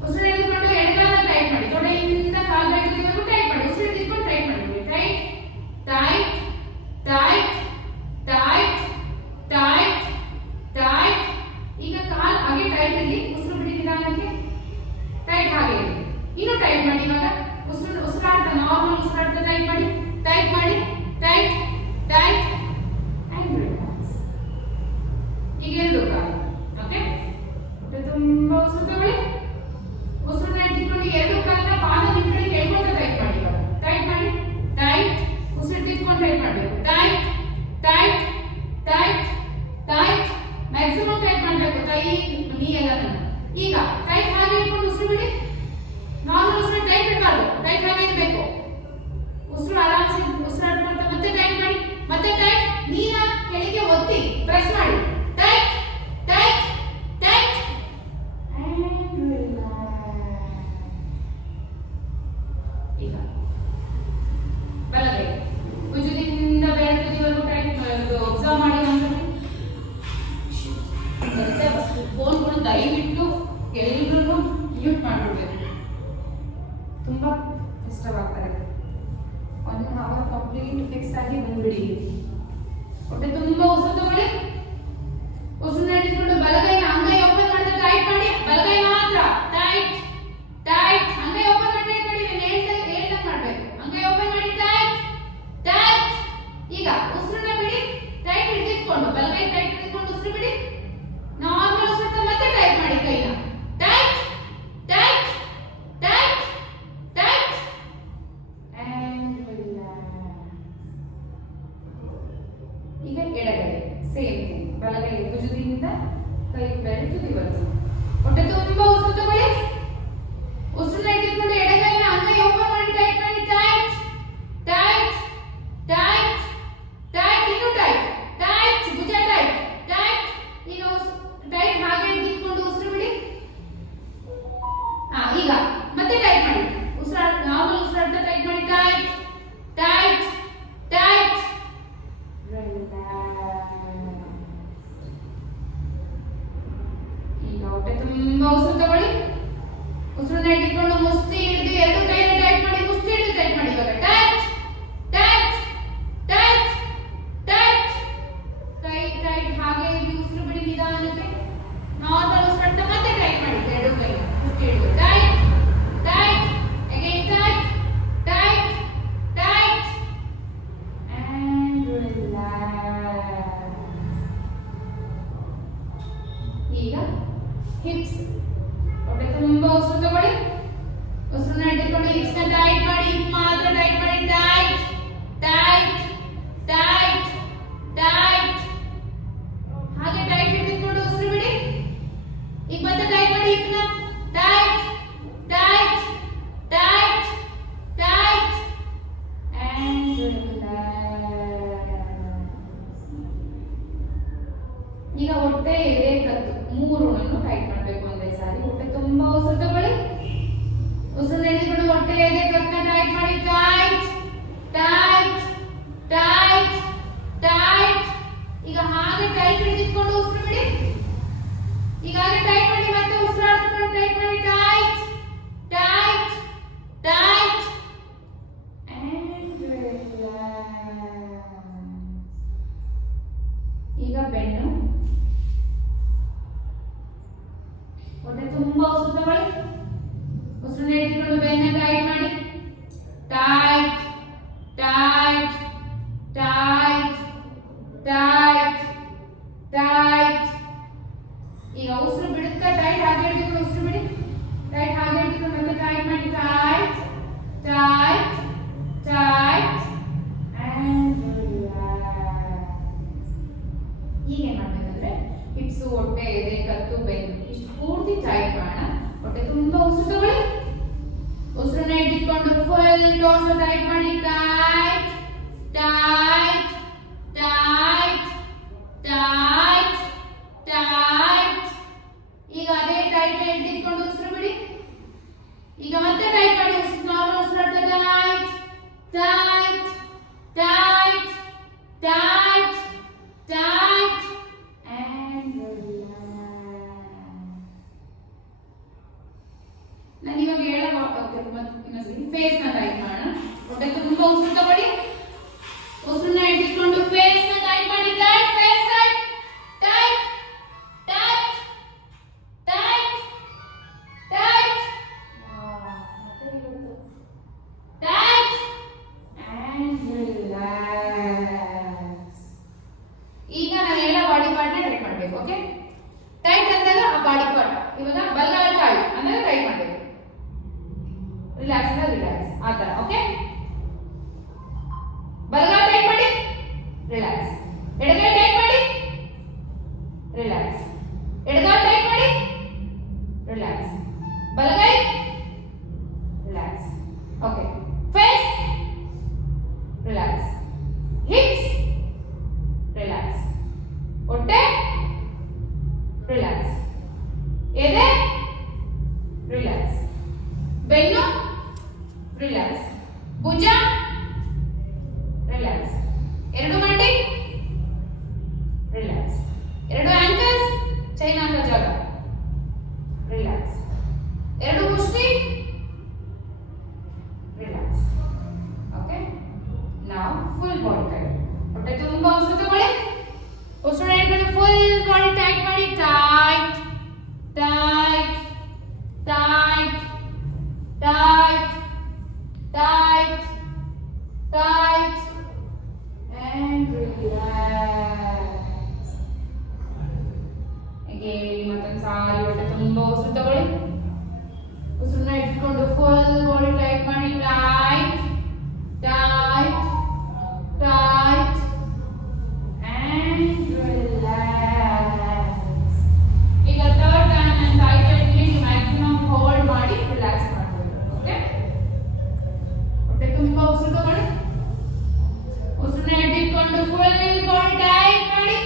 ಉಸಿರು ಎಳೆದುಕೊಂಡು ಎಡಗಾಲ ಟೈಟ್ ಮಾಡಿ, ತೊಡೆಯಿಂದ ಕಾಲು ಬೆಳೆದಿವರೆಗೂ ಟೈಟ್ ಮಾಡಿ. ಉಸಿರು ಎಳೆದುಕೊಂಡು ಟೈಟ್ ಮಾಡಿ. Tight tight tight tight tight tight. ಈಗ ಕಾಲು ಹಾಗೆ ಟೈಟ್ ಇರಲಿ, ಉಸಿರು ಬಿಡಿ ನಿಧಾನಕ್ಕೆ. ಟೈಟ್ ಹಾಗೆ ಇರಲಿ, ಇನ್ನೂ ಟೈಟ್ ಮಾಡಿ. ಇವಾಗ ಉಸಿರಾಡ್ತಾ ನಾರ್ಮಲ್ ಉಸಿರಾಡ್ತಾ ಟೈಟ್ ಮಾಡಿ. ಟೈಟ್ ಮಾಡಿ, ಟೈಟ್ ಟೈಟ್ ಅಂಡ್ ರಿಲ್ಯಾಕ್ಸ್. ಈಗ ಎರಡು ಕಾಲು. ಓಕೆ, ತುಂಬಾ ಉಸಿರು ತಗೊಳ್ಳಿ. ಉಸಿರನ್ನ ಇಟ್ಕೊಂಡು ಎರಡು ಕಾಲನ್ನ ಪಾದ ನಿಮ್ಮ ಕಡೆ ಕೆಳಗೊಂಡು ಟೈಟ್ ಮಾಡಿ. ಇವಾಗ ಟೈಟ್ ಮಾಡಿ, ಟೈಟ್. ಉಸಿರು ತಿಳ್ಕೊಂಡು ಟೈಟ್ ಮಾಡಬೇಕು. Tight tight tight tight. Maximum tight ಮಾಡಬೇಕು, ಕೈ ನೀ ಎಲ್ಲ. ಈಗ ಟೈಟ್ ಹಾಗೆ ಇಟ್ಕೊಂಡು ಉಸಿರು ಬಿಡಿ. ನಾರ್ಮಲ್ ಉಸಿರು ಟೈಟ್ ಇರಬಾರ್ದು, ಟೈಟ್ ಹಾಗೆ ಇರಬೇಕು. ಉಸಿರು ಆರಾಮ್ಸೆ ಉಸಿರಾಡ್ಕೊಳ್ತಾ ಮತ್ತೆ ಟೈಟ್ ಮಾಡಿ. ಮತ್ತೆ ಟೈಟ್. ನೀರ ಕೆಳಗೆ ಒತ್ತಿ ಪ್ರೆಸ್ ಮಾಡಿ. Tight tight tight and relax. ಈಗ ಬಲಗೈ ಭುಜದಿಂದ ಬೆರಳಿನವರೆಗೂ ಟೈಟ್ ಒಬ್ಸರ್ವ್ ಮಾಡಿ. ಫೋನ್ಗಳು ದಯವಿಟ್ಟು ಎಲ್ಲರೂ ಮ್ಯೂಟ್ ಮಾಡಿಬಿಡ್ಬೇಕು, ತುಂಬಾ ಇಷ್ಟವಾಗ್ತಾರೆ. 1 ಅವರ್ ಕಂಪ್ಲೀಟ್ ಫಿಕ್ಸ್ ಆಗಿ ಬಂದ್ಬಿಡಿ. ಹೊಟ್ಟೆ ತುಂಬಾ ಉಸಿರು ತಗೊಳ್ಳಿ. ಉಸಿರು ಹಿಡಿದುಕೊಂಡು ಬಲಗೈನ ಅಂಗೈ ಓಪನ್ ಮಾಡಿದ್ರೆ ಟೈಟ್ ಮಾಡಿ. ಬಲಗೈ ಮಾತ್ರ ಟೈಟ್ ಟೈಟ್. ಅಂಗೈ ಓಪನ್ ಮಾಡಿ ಟೈಟ್ ಮಾಡಿ. ಹೇಳ್ದಂಗೆ ಮಾಡಬೇಕು. ಅಂಗೈ ಓಪನ್ ಮಾಡಿ, ಟೈಟ್ ಟೈಟ್. ಈಗ ಉಸಿರನ್ನ ಬಿಡಿ. ಟೈಟ್ ಹಿಡಿದುಕೊಂಡು ಬಲಗೈ ಟೈಟ್ ಹಿಡಿದುಕೊಂಡು ಉಸಿರು ಬಿಡಿ. ನಾರ್ಮಲ್ ಉಸಿರು ಮತ್ತೆ ಟೈಟ್ ಮಾಡಿ ಕೈನ. Tight tight tight tight and relax. ಈಗ ಎಡಗೈ ಸೇಮ್ ಥಿಂಗ್. ಬಲಗೈ ಭುಜದಿಂದ ಕೈ ಬೆರಳಿನವರೆಗೂ. ಹೊಟ್ಟೆ ತುಂಬಾ ಉಸಿರು ತಗೊಳ್ಳಿ. ಉಸಿರನ್ನ ಹಿಡಿದುಕೊಂಡು ಎಡಗೈನ ಅಂಗೈ ಓಪನ್ ಮಾಡಿ ಟೈಟ್ ಮಾಡಿ. Tight tight tight tight. ಇನ್ನೂ ಟೈಟ್ ಟೈಟ್. ಭುಜ ಟೈಟ್ ಟೈಟ್. ಈಗ ಟೈಟ್ ಹಾಗೆ ಹಿಡಿದುಕೊಂಡು ಉಸಿರು ಬಿಡಿ. ಈಗ ಮತ್ತೆ ಟೈಟ್ ಮಾಡಿ. ನಾರ್ಮಲ್ ಉಸಿರಾಡ್ತಾ ಟೈಟ್ ಮಾಡಿ. ಟೈಟ್ ಟೈಟ್ ಟೈಟ್ ಈಗ ಹೊಟ್ಟೆ ತುಂಬಾ ಉಸಿರು ತಗೊಳ್ಳಿ. ಉಸಿರನ್ನ ಹಿಡಿದುಕೊಂಡು ಮುಷ್ಟಿ ಹಿಡಿದು ಎರಡು ಕೈನ ಟೈಟ್ ಮಾಡಿ. ಮುಷ್ಟಿ ಹಿಡಿದು ಟೈಟ್ ಮಾಡಿ. ಇವಾಗ ಟೈಟ್ ಟೈಟ್ ಟೈಟ್ ಟೈಟ್. ಕೈ ಟೈಟ್ ಹಾಗೆ ಹಿಡಿದು ಉಸಿರು ಬಿಡಿ ನಿಧಾನಕ್ಕೆ. ನಾರ್ಮಲ್ ಉಸಿರಾಡ್ತಾ ಮತ್ತೆ ಟೈಟ್ ಮಾಡಿ. ಎರಡು ಕೈನ ಮುಷ್ಟಿ ಹಿಡಿದು tight tight again tight tight tight and relax. ಈಗ ಹಿಪ್ಸ್. ಹೊಟ್ಟೆ ತುಂಬಾ ಉಸಿರು ತಗೊಳ್ಳಿ. ಉಸಿರನ್ನ ಹಿಡಿದುಕೊಂಡು ಹಿಪ್ಸ್ ನ ಟೈಟ್ ಮಾಡಿ. ಹಿಪ್ ಮಾತ್ರ ಟೈಟ್ ಮಾಡಿ. Tight tight tight tight. ಹಾಗೆ ಟೈಟ್ ಹಿಡಿದುಕೊಂಡು ಉಸಿರು ಬಿಡಿ. ಈಗ ಮತ್ತೆ ಟೈಟ್ ಮಾಡಿ. ಹಿಪ್ ನ tight tight tight tight and relax. ಈಗ ಹೊಟ್ಟೆ ಎದೆ ಕತ್ತು ಮೂರನ್ನು ಟೈಟ್ ಮಾಡಬೇಕು ಒಂದೇ ಸಾರಿ. ಹೊಟ್ಟೆ ತುಂಬಾ ಉಸಿರು ತಗೊಳ್ಳಿ. ಉಸಿರು ಹಿಡಿದುಕೊಂಡು ಹೊಟ್ಟೆ ಎದೆ ಕತ್ತನ್ನ ಟೈಟ್ ಮಾಡಿ. Tight tight tight tight. ಈಗ ಹಾಗೆ ಟೈಟ್ ಹಿಡಿದುಕೊಂಡು ಉಸಿರು ಬಿಡಿ. ಈಗ ಹಾಗೆ ಟೈಟ್ ಮಾಡಿ. ಮತ್ತೆ ಉಸಿರಾಡ್ಕೊಂಡು ಟೈಟ್ ಮಾಡಿ. Tight tight tight and relax. ಈಗ ಬೆನ್ನು. ಹೊಟ್ಟೆ ತುಂಬಾ ಉಸಿರು ತಗೊಳ್ಳಿ. ಉಸಿರನ್ನ ಹಿಡಿದುಕೊಂಡು ಬೆನ್ನ ಟೈಟ್ ಮಾಡಿ. Tight tight tight tight tight. ಈಗ ಉಸಿರು ಬಿಡುತ್ತಾ ಟೈಟ್ ಹಾಗೆ ಹಿಡಿದುಕೊಂಡು ಉಸಿರು ಬಿಡಿ. ಟೈಟ್ ಹಾಗೆ ಹಿಡಿದುಕೊಂಡು ಮತ್ತೆ ಟೈಟ್ ಮಾಡಿ. Tight tight tight and relax. ಈಗ ಏನ್ ಮಾಡ್ಬೇಕಂದ್ರೆ ಹಿಪ್ಸು, ಹೊಟ್ಟೆ, ಎದೆ, ಕತ್ತು, ಬೆನ್ನು ಇಷ್ಟು ಪೂರ್ತಿ ಟೈಟ್ ಮಾಡೋಣ. ಹೊಟ್ಟೆ ತುಂಬಾ ಉಸಿರು ತಗೊಳ್ಳಿ. ಉಸಿರನ್ನ ಇಟ್ಕೊಂಡು ಫುಲ್ ಟೋರ್ಸ್ ಟೈಟ್ ಮಾಡಿ. Tight tight tight tight tight. ಈಗ ಅದೇ ಟೈಟ್ ಇಟ್ಕೊಂಡು ಉಸಿರು ಬಿಡಿ. ಈಗ ಮತ್ತೆ ಟೈಟ್ ಮಾಡಿ. ನಾರ್ಮಲ್ ಉಸಿರಾಟ. Tight tight tight tight and ನಾನು ಇವಾಗ ಹೇಳೋ ಇನ್ನೊಂದ್ಸರಿ ಫೇಸ್ ನ ಟೈಟ್ ಮಾಡೋಣ. ಹೊಟ್ಟೆ ತುಂಬಾ ಉಸಿರು ತಗೊಳ್ಳಿ. ಉಸಿರನ್ನ ಇಟ್ಕೊಂಡು ಫೇಸ್ ನ ಟೈಟ್ ಮಾಡಿ. Tight face tight tight tight tight tight tight and relax. ಈಗ ನಾನು ಹೇಳೋ ಬಾಡಿ ಪಾರ್ಟ್ ನ ಟೈಟ್ ಮಾಡಬೇಕು. ಓಕೆ, ಟೈಟ್ ಅಂದಾಗ ಆ ಬಾಡಿ ಪಾರ್ಟ್. ಇವಾಗ ಬಲಗಾಲ ಟೈಟ್ ಅಂದ್ರೆ ಟೈಟ್ ಮಾಡಬೇಕು. ರಿಲ್ಯಾಕ್ಸ್ ಅಂದ್ರೆ ರಿಲ್ಯಾಕ್ಸ್ ಆ ತರ. ಓಕೆ, ಬಲಗಾಲ ಟೈಟ್ ಮಾಡಿ, ರಿಲ್ಯಾಕ್ಸ್. ಎಡಗೈ ಟೈಟ್ ಮಾಡಿ, ರಿಲ್ಯಾಕ್ಸ್. ಎಡಗಾಲ ಟೈಟ್ ಮಾಡಿ, ರಿಲ್ಯಾಕ್ಸ್. ಬಲಗೈ relax. Okay, face relax. Hips relax. ಹೊಟ್ಟೆ ರಿಲ್ಯಾಕ್ಸ್. ಎದೆ ರಿಲ್ಯಾಕ್ಸ್. ಬೆನ್ನು ರಿಲ್ಯಾಕ್ಸ್. ಭುಜ ರಿಲ್ಯಾಕ್ಸ್. ಎರಡು ಮಂಡಿ ರಿಲ್ಯಾಕ್ಸ್. ಎರಡು ಆಂಕಲ್ಸ್ ಚೈನ್ ಹಾಕೋ ಜಾಗ ರಿಲ್ಯಾಕ್ಸ್. ಎರಡು ಮುಷ್ಟಿ ರಿಲ್ಯಾಕ್ಸ್. ಓಕೆ, ನಾವು ಫುಲ್ ಬಾಡಿ ಟೈಟ್. ಹೊಟ್ಟೆ ತುಂಬಾ ಉಸಿರು ತಗೊಳ್ಳಿ. ಉಸಿರು ಹಿಡ್ಕೊಂಡು ಫುಲ್ ಬಾಡಿ ಟೈಟ್ ಮಾಡಿ. Tight tight tight tight tight tight and relax. again ಮತ್ತೊಂದು ಸಾರಿ ಹೊಟ್ಟೆ ತುಂಬಾ ಉಸಿರು ತಗೊಳ್ಳಿ. ಉಸಿರನ್ನ ಇಟ್ಕೊಂಡು ಫುಲ್ ಬಾಡಿ ಟೈಟ್ ಮಾಡಿ. Tight tight tight and relax. ಈಗ ಥರ್ಡ್ ಟೈಮ್ ನಾನು ಟೈಟ್ ಇಟ್ಲಿ ಮ್ಯಾಕ್ಸಿಮಮ್ ಹೋಲ್ಡ್ ಮಾಡಿ ರಿಲ್ಯಾಕ್ಸ್ ಮಾಡ್ಬೋದು. ಓಕೆ, ಹೊಟ್ಟೆ ತುಂಬಾ ಉಸಿರು ತಗೊಳ್ಳಿ. ಉಸಿರನ್ನ ಇಟ್ಕೊಂಡು ಫುಲ್ ಬಾಡಿ ಟೈಟ್ ಮಾಡಿ.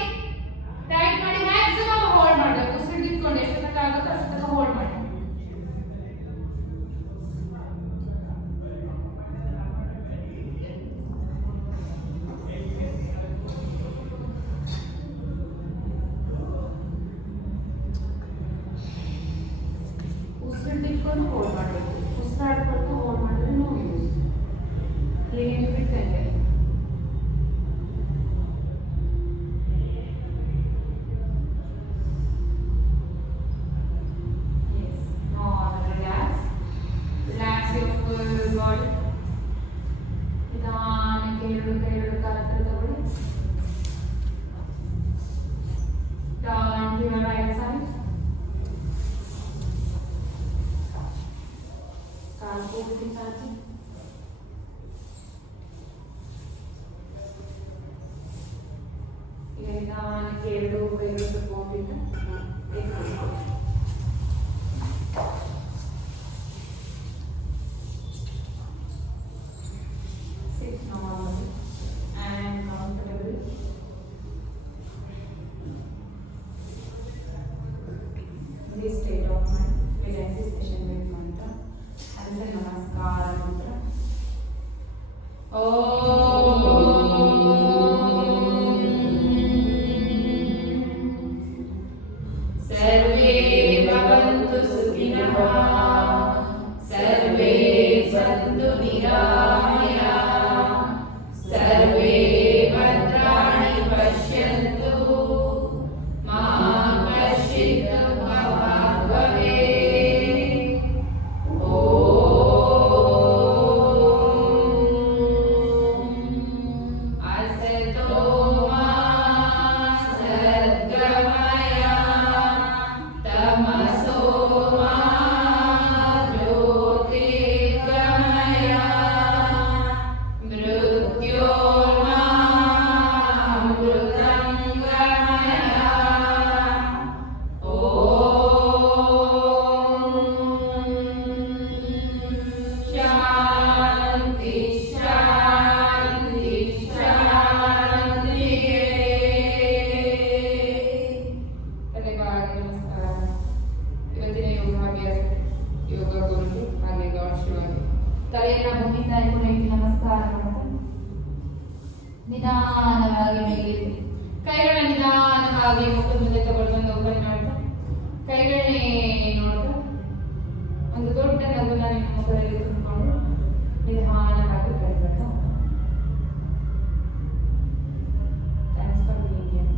ಟೈಟ್ ಮಾಡಿ ಮ್ಯಾಕ್ಸಿಮಮ್ ಹೋಲ್ಡ್ ಮಾಡಬೇಕು. ಉಸಿರು ಇಟ್ಕೊಂಡು ಎಷ್ಟು ತನಕ ಆಗುತ್ತೋ ಅಷ್ಟು ತನಕ ಹೋಲ್ಡ್ ಮಾಡಿ. ಉಸಿರು ಇಟ್ಕೊಂಡು ಹೋಲ್ಡ್ ಮಾಡಬೇಕು. ಉಸಿರಾಡ್ಕೊಂಡು ಹೋಲ್ಡ್ ಮಾಡಿದ್ರೆ ನೋ ಯೂಸ್. ಏನು ಬಿಟ್ಟಂಗೆ. Relax your full body. ನಿಧಾನಕ್ಕೆ ಎರಡು ಕೈ ಎರಡು ಕಾಲ ಹತ್ರ ತಗೊಳ್ಳಿ. Turn to your right side. ಕಾಲು ಪೂರ್ತಿ ಚಾಚಿ. ಈಗ ನಿಧಾನಕ್ಕೆ ಎರಡು ಕೈಗಳು ತಗೊಂಡಿದ್ದು sit normally and comfortably. This state of mind, relaxation with mantra and the namaskara mantra. सर्वे भवन्तु सुखिनः ಕೈಗಳ ನಿಧಾನವಾಗಿ ಮುಖದ ಮುಂದೆ ತಗೊಳ್ಕೊಂಡು ಓಪನ್ ಮಾಡ್ತಾ ಕೈಗಳನ್ನೇ ನೋಡ್ತಾ ಒಂದು ದೊಡ್ಡ ನಗುನ ನಿಮ್ಮ ಮುಖದಲ್ಲಿ ತುಂಬಿಕೊಂಡು ನಿಧಾನವಾಗಿ ಕೈಗಳನ್ನು ಥ್ಯಾಂಕ್ಸ್ ಫಾರ್ ಬೀಯಿಂಗ್ ಹಿಯರ್.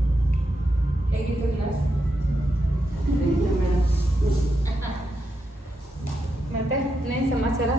ಹೇಗಿತ್ತು ಕ್ಲಾಸ್? ಮತ್ತೆ ಇನ್ನೇನು ಸಮಾಚಾರ?